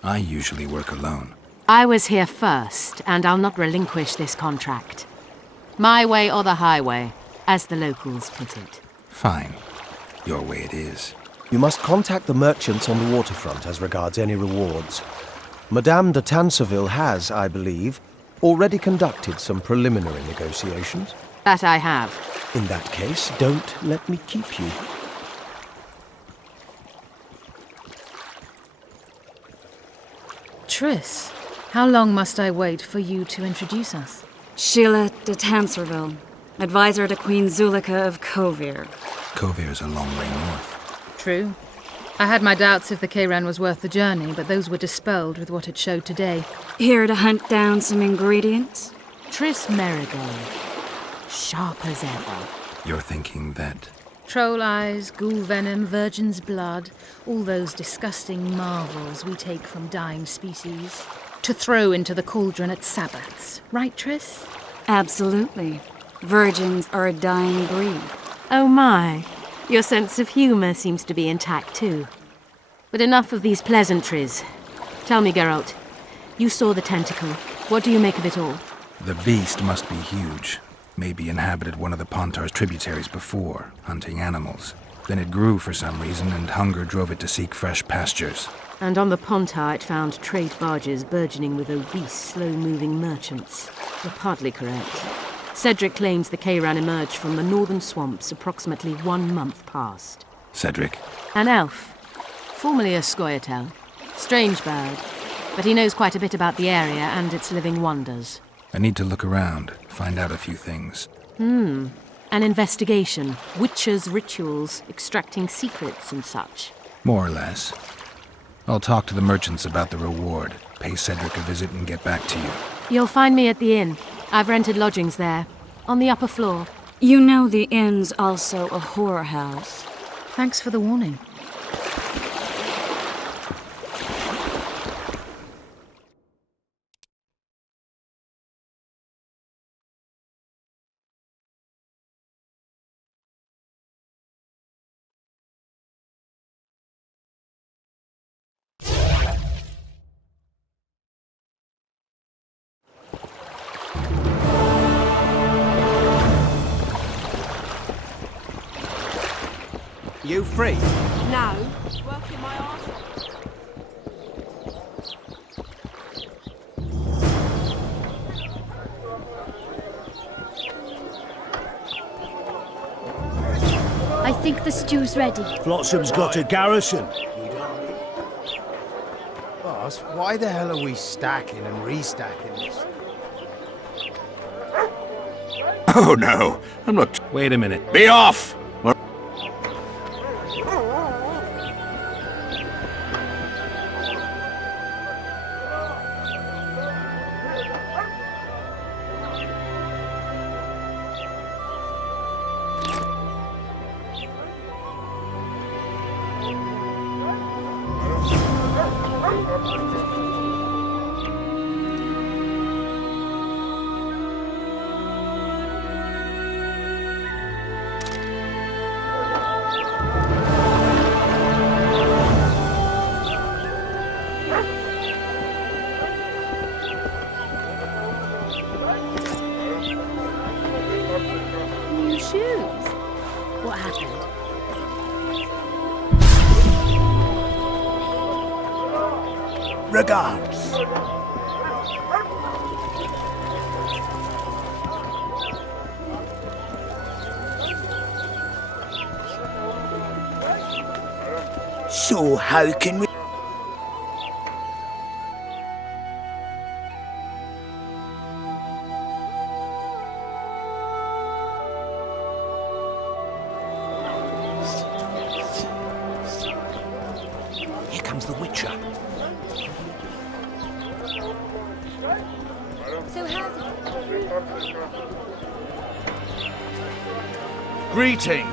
I usually work alone. I was here first, and I'll not relinquish this contract. My way or the highway, as the locals put it. Fine. Your way it is. You must contact the merchants on the waterfront as regards any rewards. Madame de Tanseville has, I believe, already conducted some preliminary negotiations. That I have. In that case, don't let me keep you. Triss, how long must I wait for you to introduce us? Sheila de Tanserville, advisor to Queen Zulika of Kovir. Kovir's a long way north. True. I had my doubts if the Kayran was worth the journey, but those were dispelled with what it showed today. Here to hunt down some ingredients? Triss Merigold. Sharp as ever. You're thinking that... Troll eyes, ghoul venom, virgin's blood, all those disgusting marvels we take from dying species, to throw into the cauldron at Sabbaths. Right, Triss? Absolutely. Virgins are a dying breed. Oh my. Your sense of humour seems to be intact too. But enough of these pleasantries. Tell me, Geralt, you saw the tentacle. What do you make of it all? The beast must be huge. Maybe inhabited one of the Pontar's tributaries before, hunting animals. Then it grew for some reason, and hunger drove it to seek fresh pastures. And on the Pontar it found trade barges burgeoning with obese, slow-moving merchants. You're partly correct. Cedric claims the Kayran emerged from the northern swamps approximately 1 month past. Cedric? An elf. Formerly a Scoia'tael. Strange bird. But he knows quite a bit about the area and its living wonders. I need to look around, find out a few things. An investigation. Witches' rituals, extracting secrets and such. More or less. I'll talk to the merchants about the reward, pay Cedric a visit and get back to you. You'll find me at the inn. I've rented lodgings there, on the upper floor. You know the inn's also a horror house. Thanks for the warning. You free? No, working my arse off. I think the stew's ready. Flotsam's got a garrison. Boss, why the hell are we stacking and restacking this? Oh no, I'm not. Wait a minute. Be off! New shoes. What happened? Regards. So how can we... Here comes the Witcher. So how's Greetings.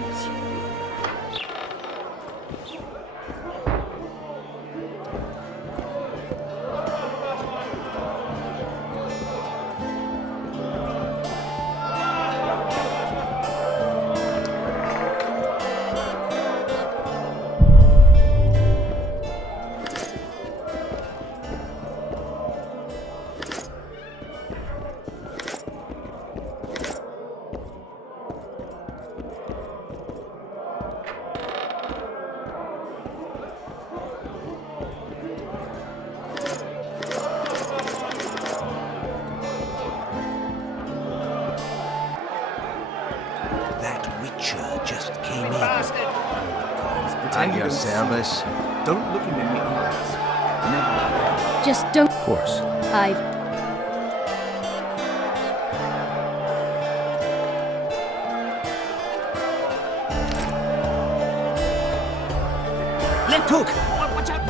That Witcher just came in. At your service. Don't look him in the eyes. just don't. Of course. I've. Left hook! Watch out!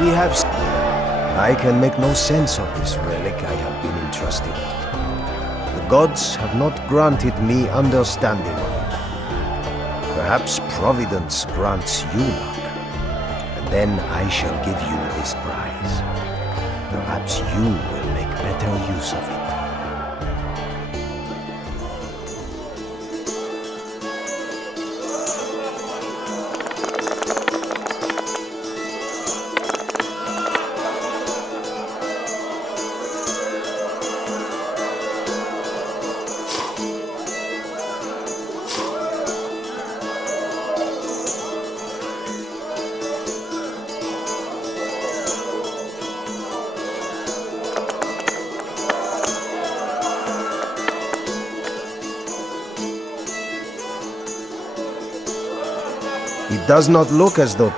We have... I can make no sense of this relic I have been entrusted. The gods have not granted me understanding of it. Perhaps Providence grants you luck, and then I shall give you this prize. Perhaps you will make better use of it. It does not look as though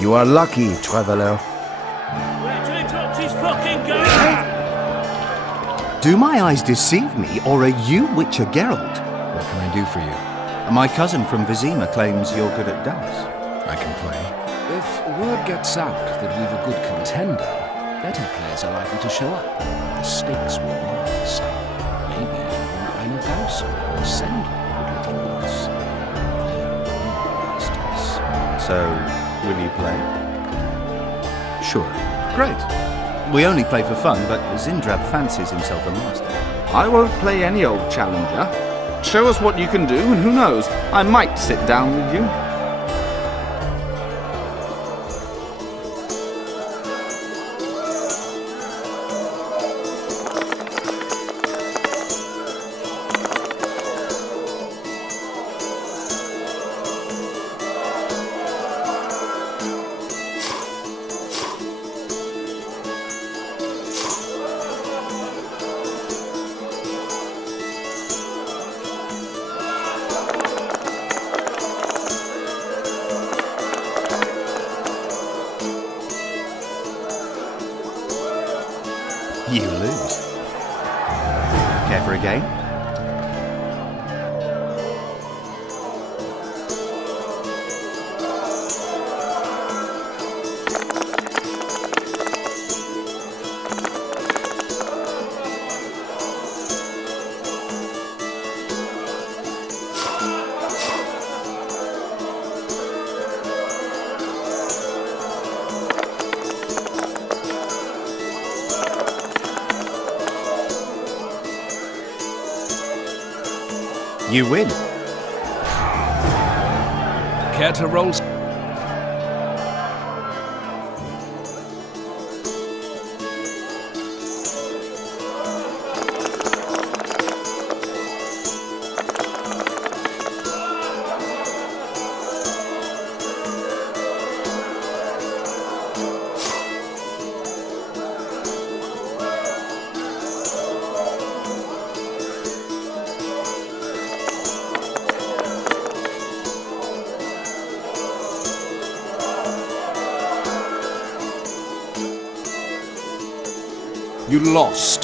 You are lucky, traveler. Do my eyes deceive me, or are you Witcher Geralt? What can I do for you? My cousin from Vizima claims you're good at dice. I can play. If word gets out that we've a good contender, better players are likely to show up. The stakes will rise. Maybe even Rainer Gauss or Sendler would look for us. They're real masters. So, will you play? Sure. Great. We only play for fun, but Zindrab fancies himself a master. I won't play any old challenger. Show us what you can do, and who knows, I might sit down with you. You lose. Care for a game? You win. Care to roll? You lost.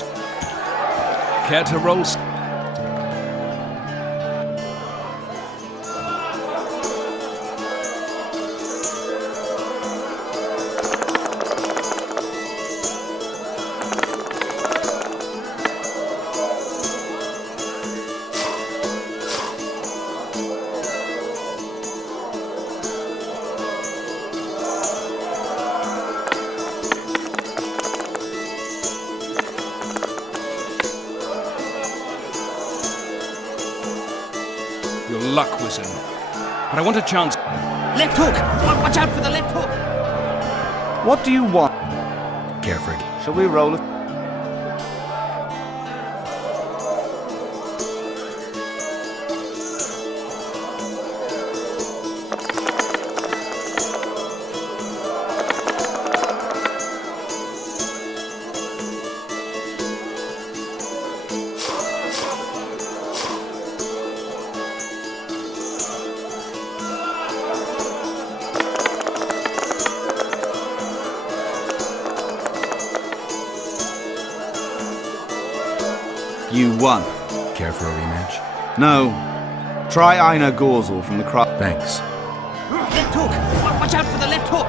Care to roll? Your luck was in. But I want a chance. Left hook! Watch out for the left hook! What do you want? Carefree. Shall we roll it? You won. Care for a rematch? No. Try Einar Gorzel from the crowd. Thanks. Left hook! Watch out for the left hook!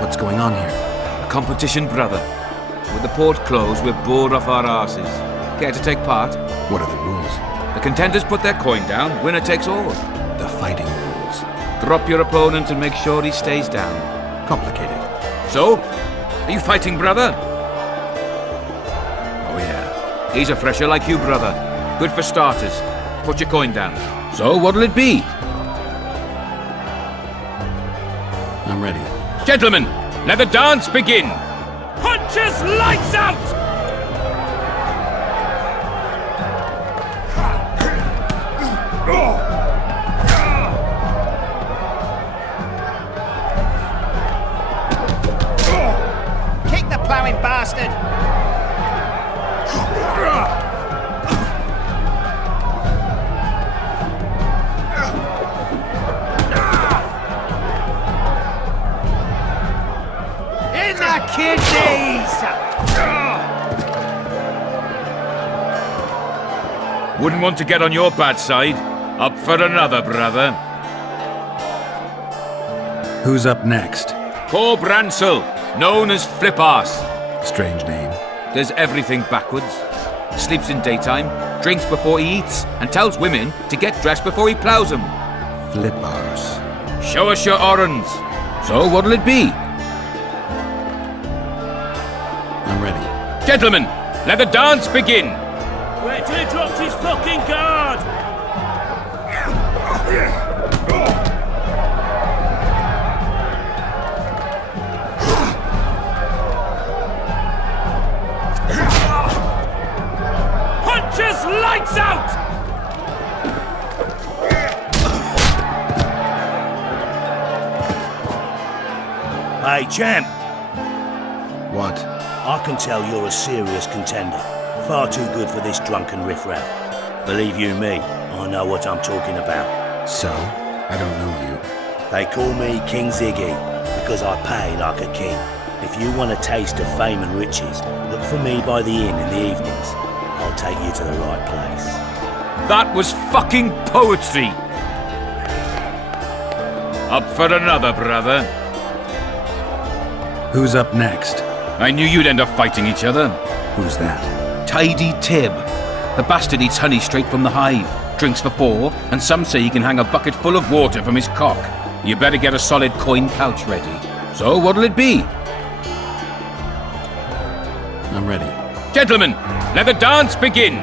What's going on here? A competition, brother. With the port closed, we're bored off our arses. Care to take part? What are the rules? The contenders put their coin down, winner takes all. The fighting rules. Drop your opponent and make sure he stays down. Complicated. So? Are you fighting, brother? Oh, yeah. He's a fresher like you, brother. Good for starters. Put your coin down. So, what'll it be? I'm ready. Gentlemen, let the dance begin! Punches lights out! Kick the ploughing bastard! In the kidneys! Wouldn't want to get on your bad side. Up for another, brother. Who's up next? Cor Bransel, known as Flip Arse. Strange name. Does everything backwards. Sleeps in daytime, drinks before he eats, and tells women to get dressed before he ploughs them. Flip Arse. Show us your orange. So what'll it be? I'm ready. Gentlemen, let the dance begin. Wait till he drops his fucking guard! Punches lights out! Hey, champ. What? I can tell you're a serious contender. Far too good for this drunken riffraff. Believe you me, I know what I'm talking about. So? I don't know you. They call me King Ziggy because I pay like a king. If you want a taste of fame and riches, look for me by the inn in the evenings. I'll take you to the right place. That was fucking poetry. Up for another, brother. Who's up next? I knew you'd end up fighting each other. Who's that? Tidy Tib. The bastard eats honey straight from the hive, drinks for 4, and some say he can hang a bucket full of water from his cock. You better get a solid coin pouch ready. So what'll it be? I'm ready. Gentlemen, let the dance begin.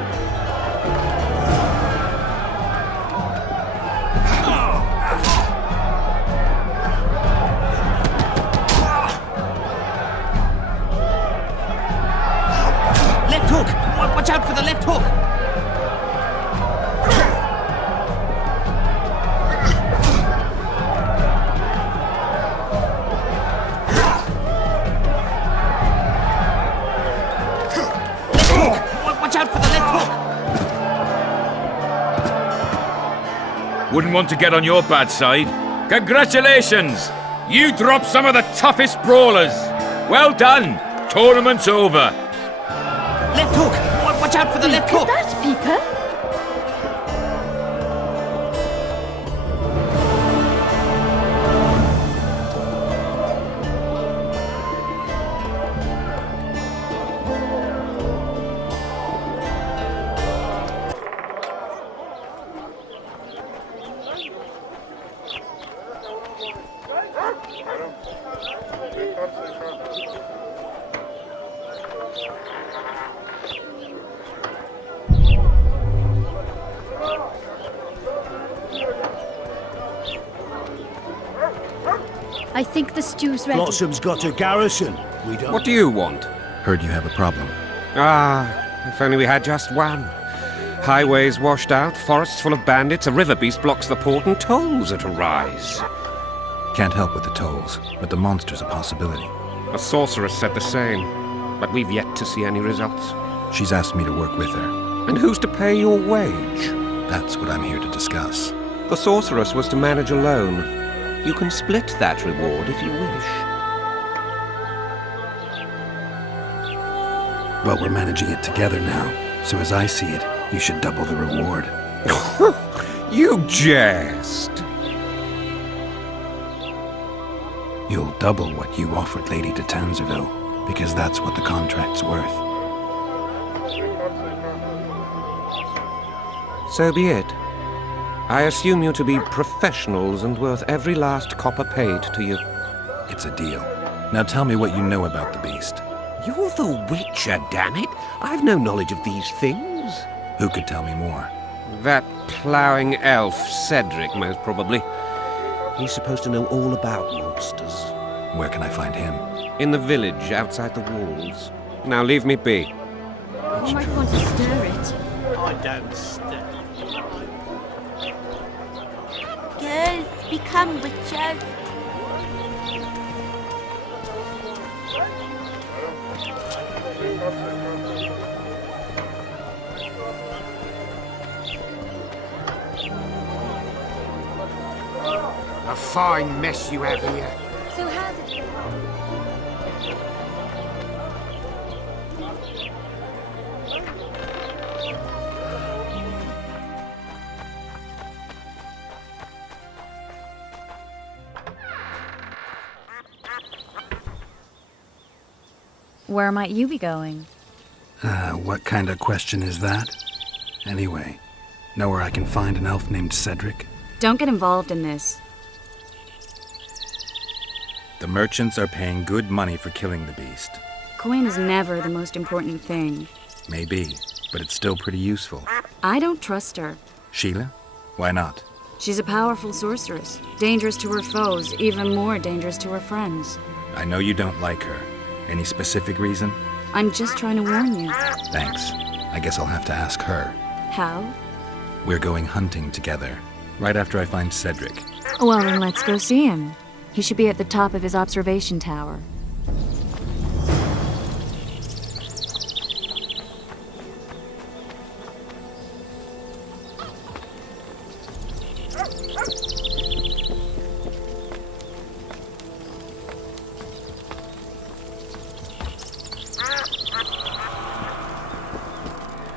Left hook! Watch out for the left hook! Watch out for the left hook! Wouldn't want to get on your bad side. Congratulations! You dropped some of the toughest brawlers. Well done. Tournament's over. Left hook! Watch out for the left hook! That Peeper? I think the stew's ready. Blossom's got a garrison. We don't... What do you want? Heard you have a problem. Ah, if only we had just one. Highways washed out, forests full of bandits, a river beast blocks the port, and tolls at a rise. Can't help with the tolls, but the monster's a possibility. A sorceress said the same, but we've yet to see any results. She's asked me to work with her. And who's to pay your wage? That's what I'm here to discuss. The sorceress was to manage alone. You can split that reward if you wish. Well, we're managing it together now, so as I see it, you should double the reward. You jest! You'll double what you offered Lady de Tanzerville, because that's what the contract's worth. So be it. I assume you to be professionals and worth every last copper paid to you. It's a deal. Now tell me what you know about the beast. You're the Witcher, damn it! I've no knowledge of these things. Who could tell me more? That ploughing elf, Cedric, most probably. He's supposed to know all about monsters. Where can I find him? In the village, outside the walls. Now leave me be. You might want to stir it. I don't stir. Girls, become witches. A fine mess you have here. So how's it going? Where might you be going? What kind of question is that? Anyway, know where I can find an elf named Cedric? Don't get involved in this. The merchants are paying good money for killing the beast. Coin is never the most important thing. Maybe, but it's still pretty useful. I don't trust her. Sheila? Why not? She's a powerful sorceress, dangerous to her foes, even more dangerous to her friends. I know you don't like her. Any specific reason? I'm just trying to warn you. Thanks. I guess I'll have to ask her. How? We're going hunting together, right after I find Cedric. Well, then let's go see him. He should be at the top of his observation tower.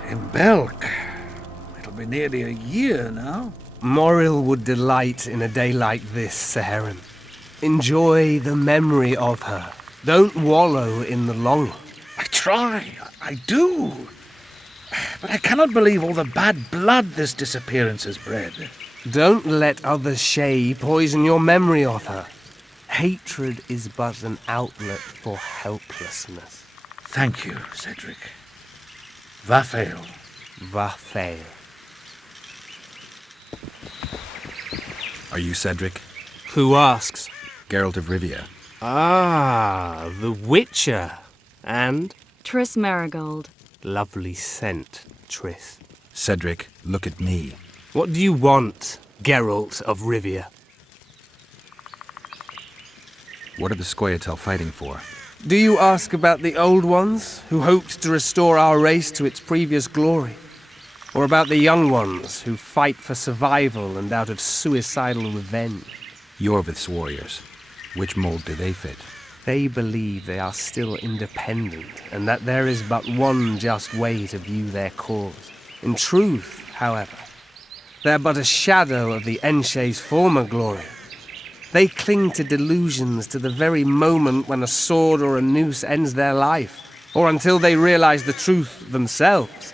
In Belk. It'll be nearly a year now. Morrill would delight in a day like this, Sir Heron. Enjoy the memory of her. Don't wallow in the long. I try. I do. But I cannot believe all the bad blood this disappearance has bred. Don't let other Shay poison your memory of her. Hatred is but an outlet for helplessness. Thank you, Cedric. Vafail. Vafail. Are you Cedric? Who asks? Geralt of Rivia. Ah, the Witcher. And? Triss Marigold. Lovely scent, Triss. Cedric, look at me. What do you want, Geralt of Rivia? What are the Scoia'tael fighting for? Do you ask about the old ones, who hoped to restore our race to its previous glory? Or about the young ones, who fight for survival and out of suicidal revenge? Yorvith's warriors. Which mold do they fit? They believe they are still independent, and that there is but one just way to view their cause. In truth, however, they're but a shadow of the Enshay's former glory. They cling to delusions to the very moment when a sword or a noose ends their life, or until they realize the truth themselves,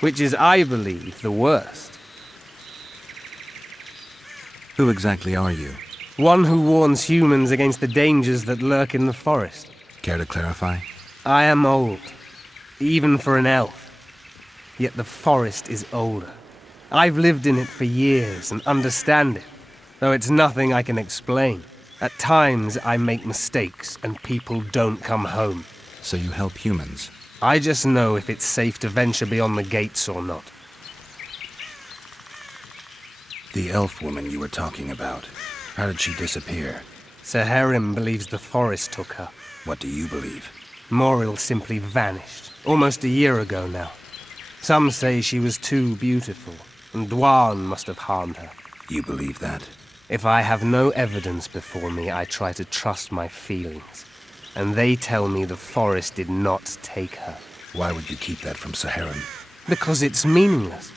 which is, I believe, the worst. Who exactly are you? One who warns humans against the dangers that lurk in the forest. Care to clarify? I am old, even for an elf. Yet the forest is older. I've lived in it for years and understand it, though it's nothing I can explain. At times I make mistakes and people don't come home. So you help humans? I just know if it's safe to venture beyond the gates or not. The elf woman you were talking about. How did she disappear? Saharim believes the forest took her. What do you believe? Moril simply vanished, almost a year ago now. Some say she was too beautiful, and Dwan must have harmed her. You believe that? If I have no evidence before me, I try to trust my feelings. And they tell me the forest did not take her. Why would you keep that from Saharim? Because it's meaningless.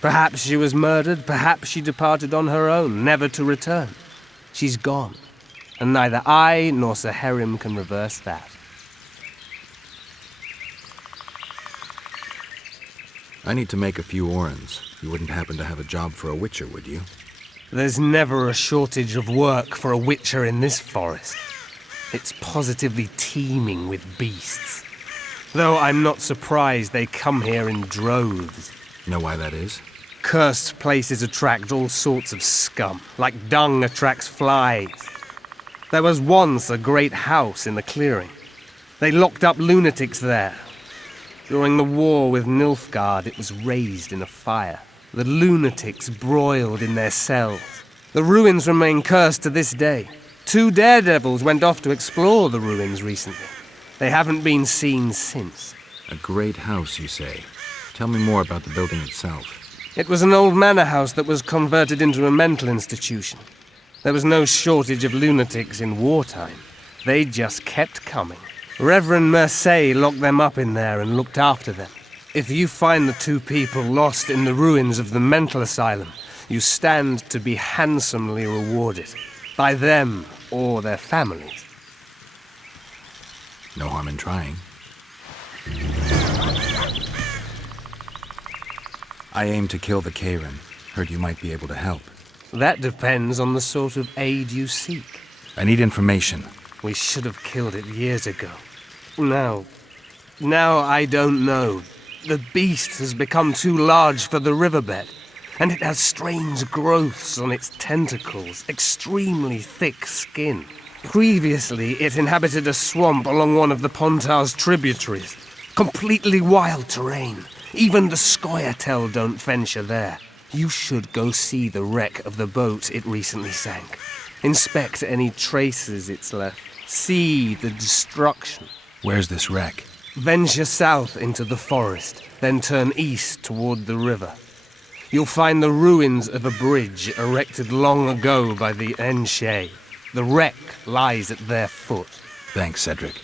Perhaps she was murdered, perhaps she departed on her own, never to return. She's gone, and neither I nor Saharim can reverse that. I need to make a few orans. You wouldn't happen to have a job for a witcher, would you? There's never a shortage of work for a witcher in this forest. It's positively teeming with beasts. Though I'm not surprised they come here in droves. Know why that is? Cursed places attract all sorts of scum, like dung attracts flies. There was once a great house in the clearing. They locked up lunatics there. During the war with Nilfgaard, it was raised in a fire. The lunatics broiled in their cells. The ruins remain cursed to this day. 2 daredevils went off to explore the ruins recently. They haven't been seen since. A great house, you say. Tell me more about the building itself. It was an old manor house that was converted into a mental institution. There was no shortage of lunatics in wartime. They just kept coming. Reverend Mercey locked them up in there and looked after them. If you find the 2 people lost in the ruins of the mental asylum, you stand to be handsomely rewarded. By them or their families. No harm in trying. I aim to kill the Karen. Heard you might be able to help. That depends on the sort of aid you seek. I need information. We should have killed it years ago. Now I don't know. The beast has become too large for the riverbed, and it has strange growths on its tentacles, extremely thick skin. Previously, it inhabited a swamp along one of the Pontar's tributaries. Completely wild terrain. Even the Scoia'tael don't venture there. You should go see the wreck of the boat it recently sank. Inspect any traces it's left. See the destruction. Where's this wreck? Venture south into the forest, then turn east toward the river. You'll find the ruins of a bridge erected long ago by the Enshay. The wreck lies at their foot. Thanks, Cedric.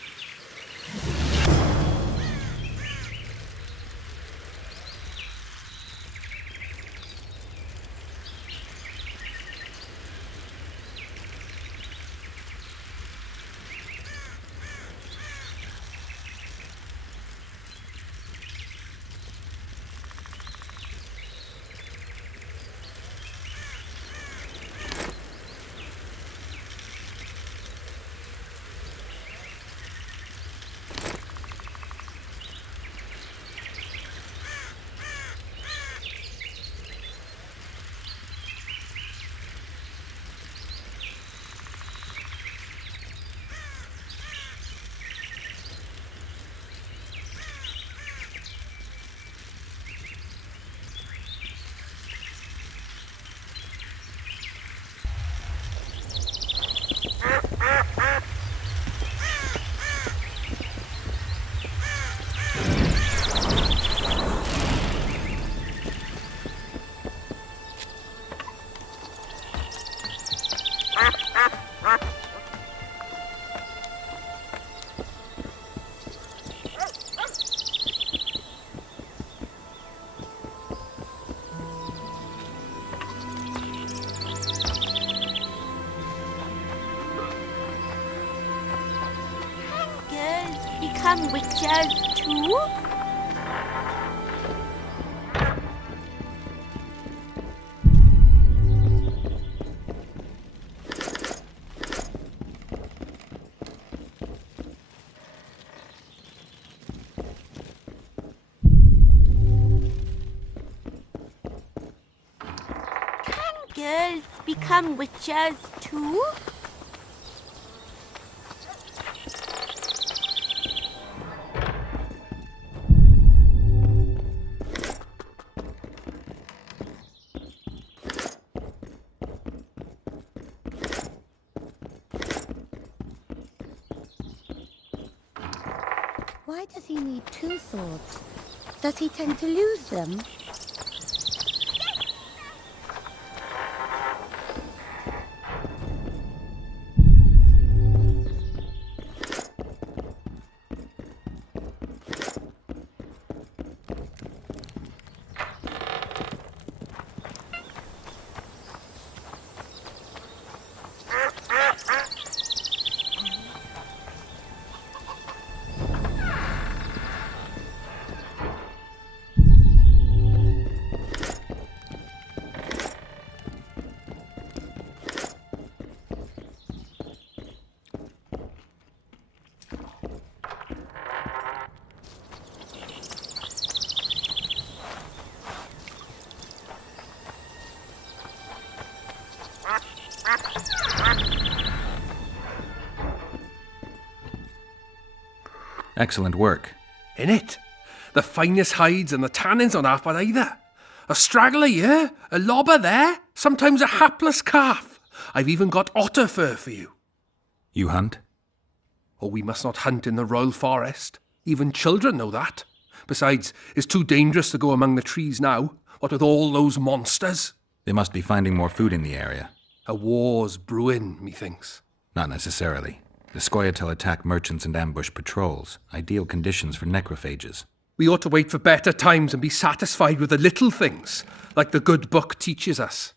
become witches too? Girls become witches too? Why does he need two swords? Does he tend to lose them? Excellent work. In it? The finest hides and the tannins on half by either. A straggler here, a lobber there, sometimes a hapless calf. I've even got otter fur for you. You hunt? Oh, we must not hunt in the royal forest. Even children know that. Besides, it's too dangerous to go among the trees now, what with all those monsters. They must be finding more food in the area. A war's brewing, methinks. Not necessarily. The Scoia'tael attack merchants and ambush patrols. Ideal conditions for necrophages. We ought to wait for better times and be satisfied with the little things, like the good book teaches us.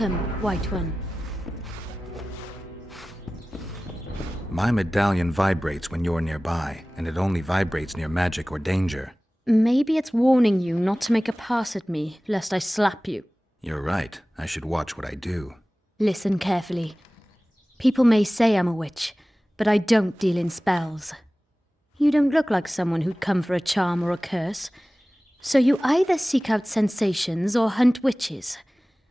Welcome, White One. My medallion vibrates when you're nearby, and it only vibrates near magic or danger. Maybe it's warning you not to make a pass at me, lest I slap you. You're right. I should watch what I do. Listen carefully. People may say I'm a witch, but I don't deal in spells. You don't look like someone who'd come for a charm or a curse. So you either seek out sensations or hunt witches.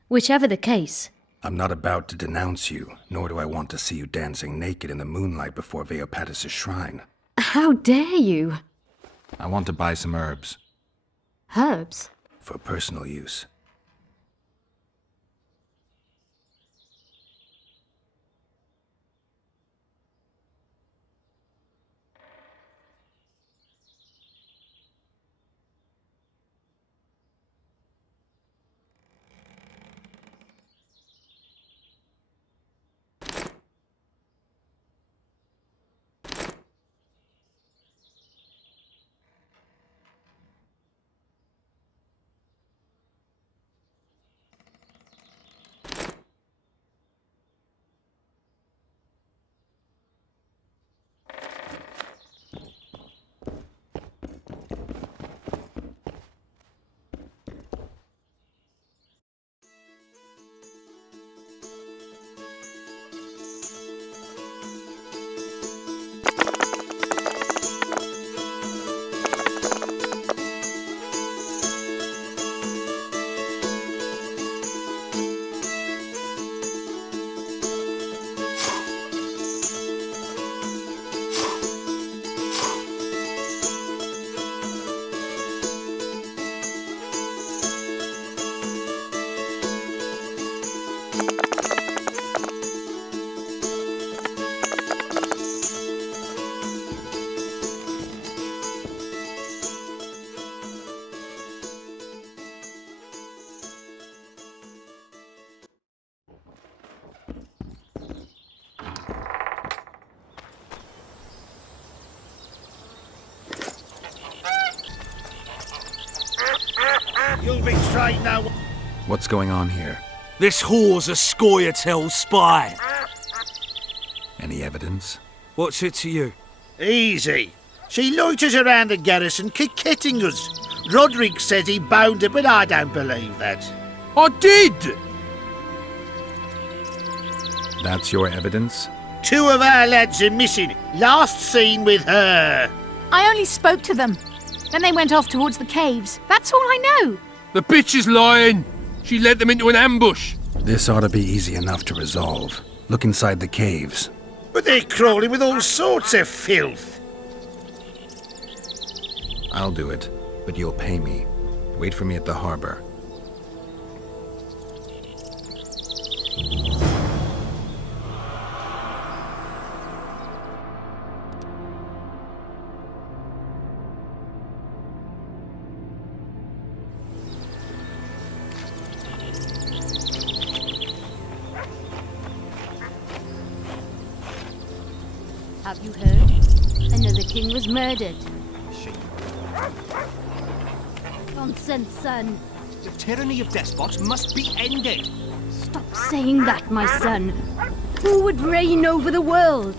Whichever the case. I'm not about to denounce you, nor do I want to see you dancing naked in the moonlight before Veopatis' shrine. How dare you? I want to buy some herbs. Herbs? For personal use. You'll be straight now. What's going on here? This whore's a Scoia'tael spy. Any evidence? What's it to you? Easy. She loiters around the garrison kick-kitting us. Roderick says he bound her, but I don't believe that. I did! That's your evidence? 2 of our lads are missing. Last seen with her. I only spoke to them. Then they went off towards the caves. That's all I know. The bitch is lying. She led them into an ambush. This ought to be easy enough to resolve. Look inside the caves. But they're crawling with all sorts of filth. I'll do it, but you'll pay me. Wait for me at the harbor. Have you heard? Another king was murdered. Nonsense, son. The tyranny of despots must be ended. Stop saying that, my son. Who would reign over the world?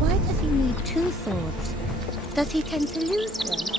Why does he need 2 swords? Does he tend to lose them?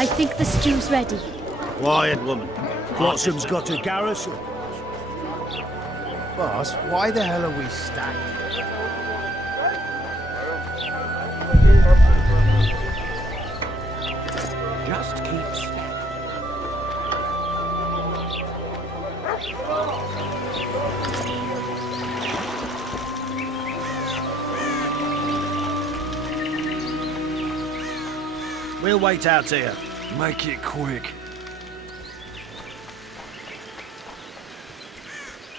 I think the stew's ready. Quiet, woman. Blossom's got a garrison. Boss, why the hell are we stacked? Just keep steady. We'll wait out here. Make it quick.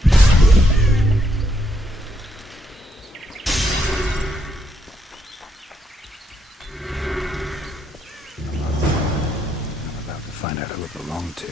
I'm about to find out who it belonged to.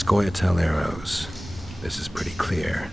Scoia'tael arrows. This is pretty clear.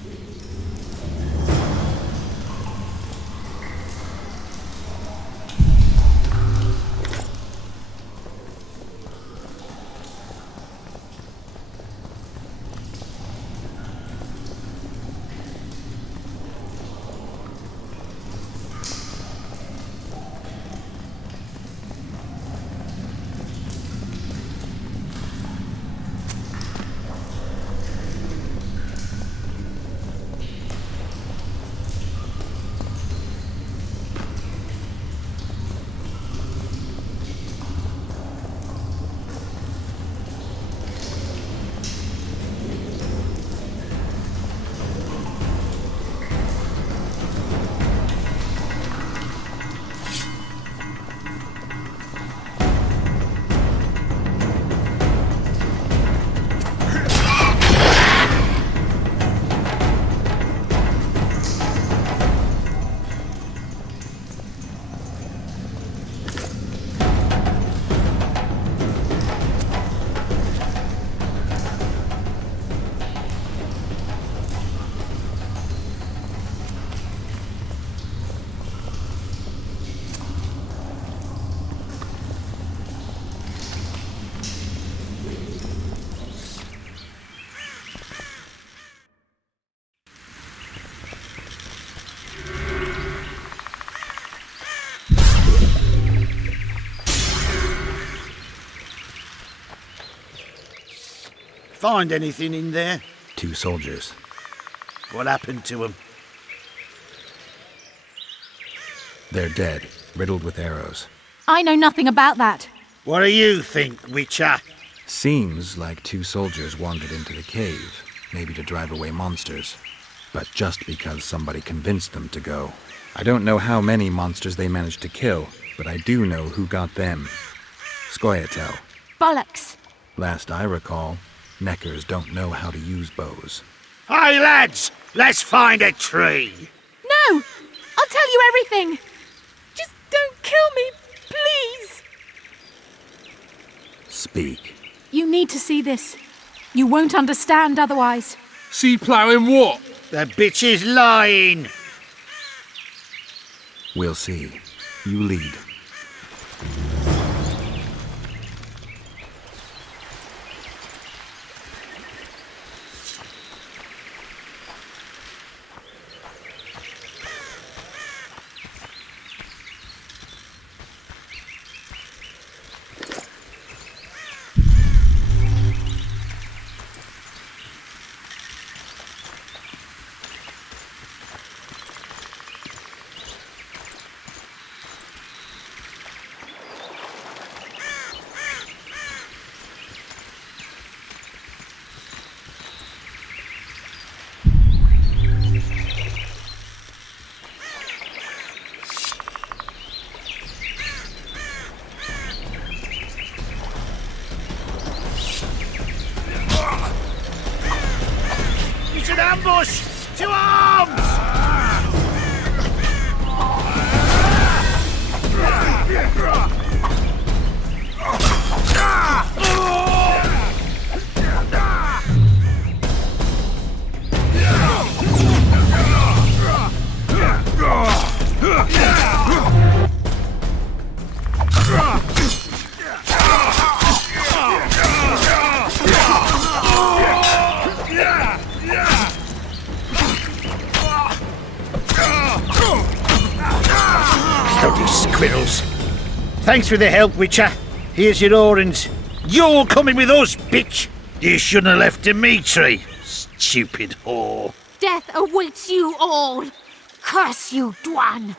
Find anything in there? 2 soldiers. What happened to them? They're dead, riddled with arrows. I know nothing about that. What do you think, Witcher? Seems like 2 soldiers wandered into the cave, maybe to drive away monsters. But just because somebody convinced them to go. I don't know how many monsters they managed to kill, but I do know who got them. Scoia'tael. Bollocks. Last I recall, Neckers don't know how to use bows. Hey, lads! Let's find a tree! No! I'll tell you everything! Just don't kill me, please! Speak. You need to see this. You won't understand otherwise. See ploughing what? The bitch is lying! We'll see. You lead. It's an ambush! To arms! Bloody squirrels. Thanks for the help, Witcher. Here's your orange. You're coming with us, bitch! You shouldn't have left Dimitri. Stupid whore. Death awaits you all. Curse you, Dwan.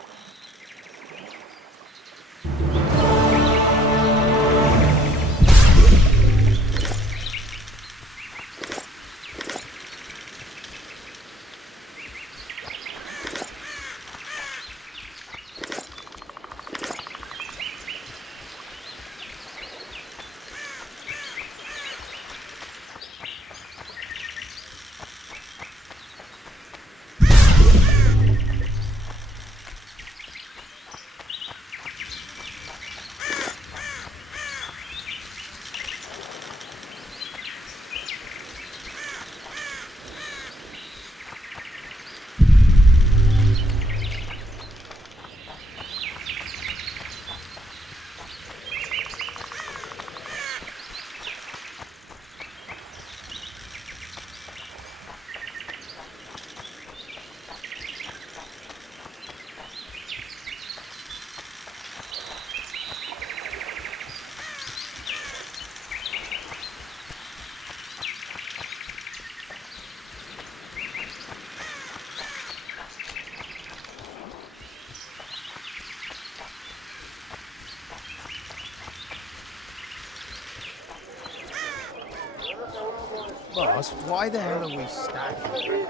Boss, why the hell are we stacking?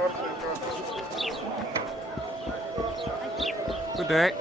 Good day.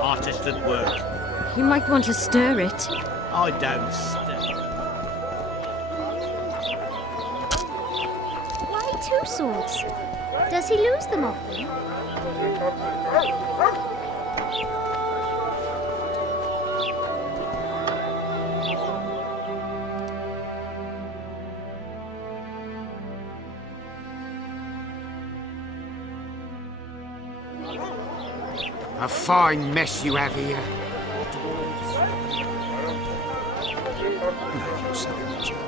Artist at work. You might want to stir it. I don't stir. Why two swords? Does he lose them often? A fine mess you have here. Behave yourself, Richard.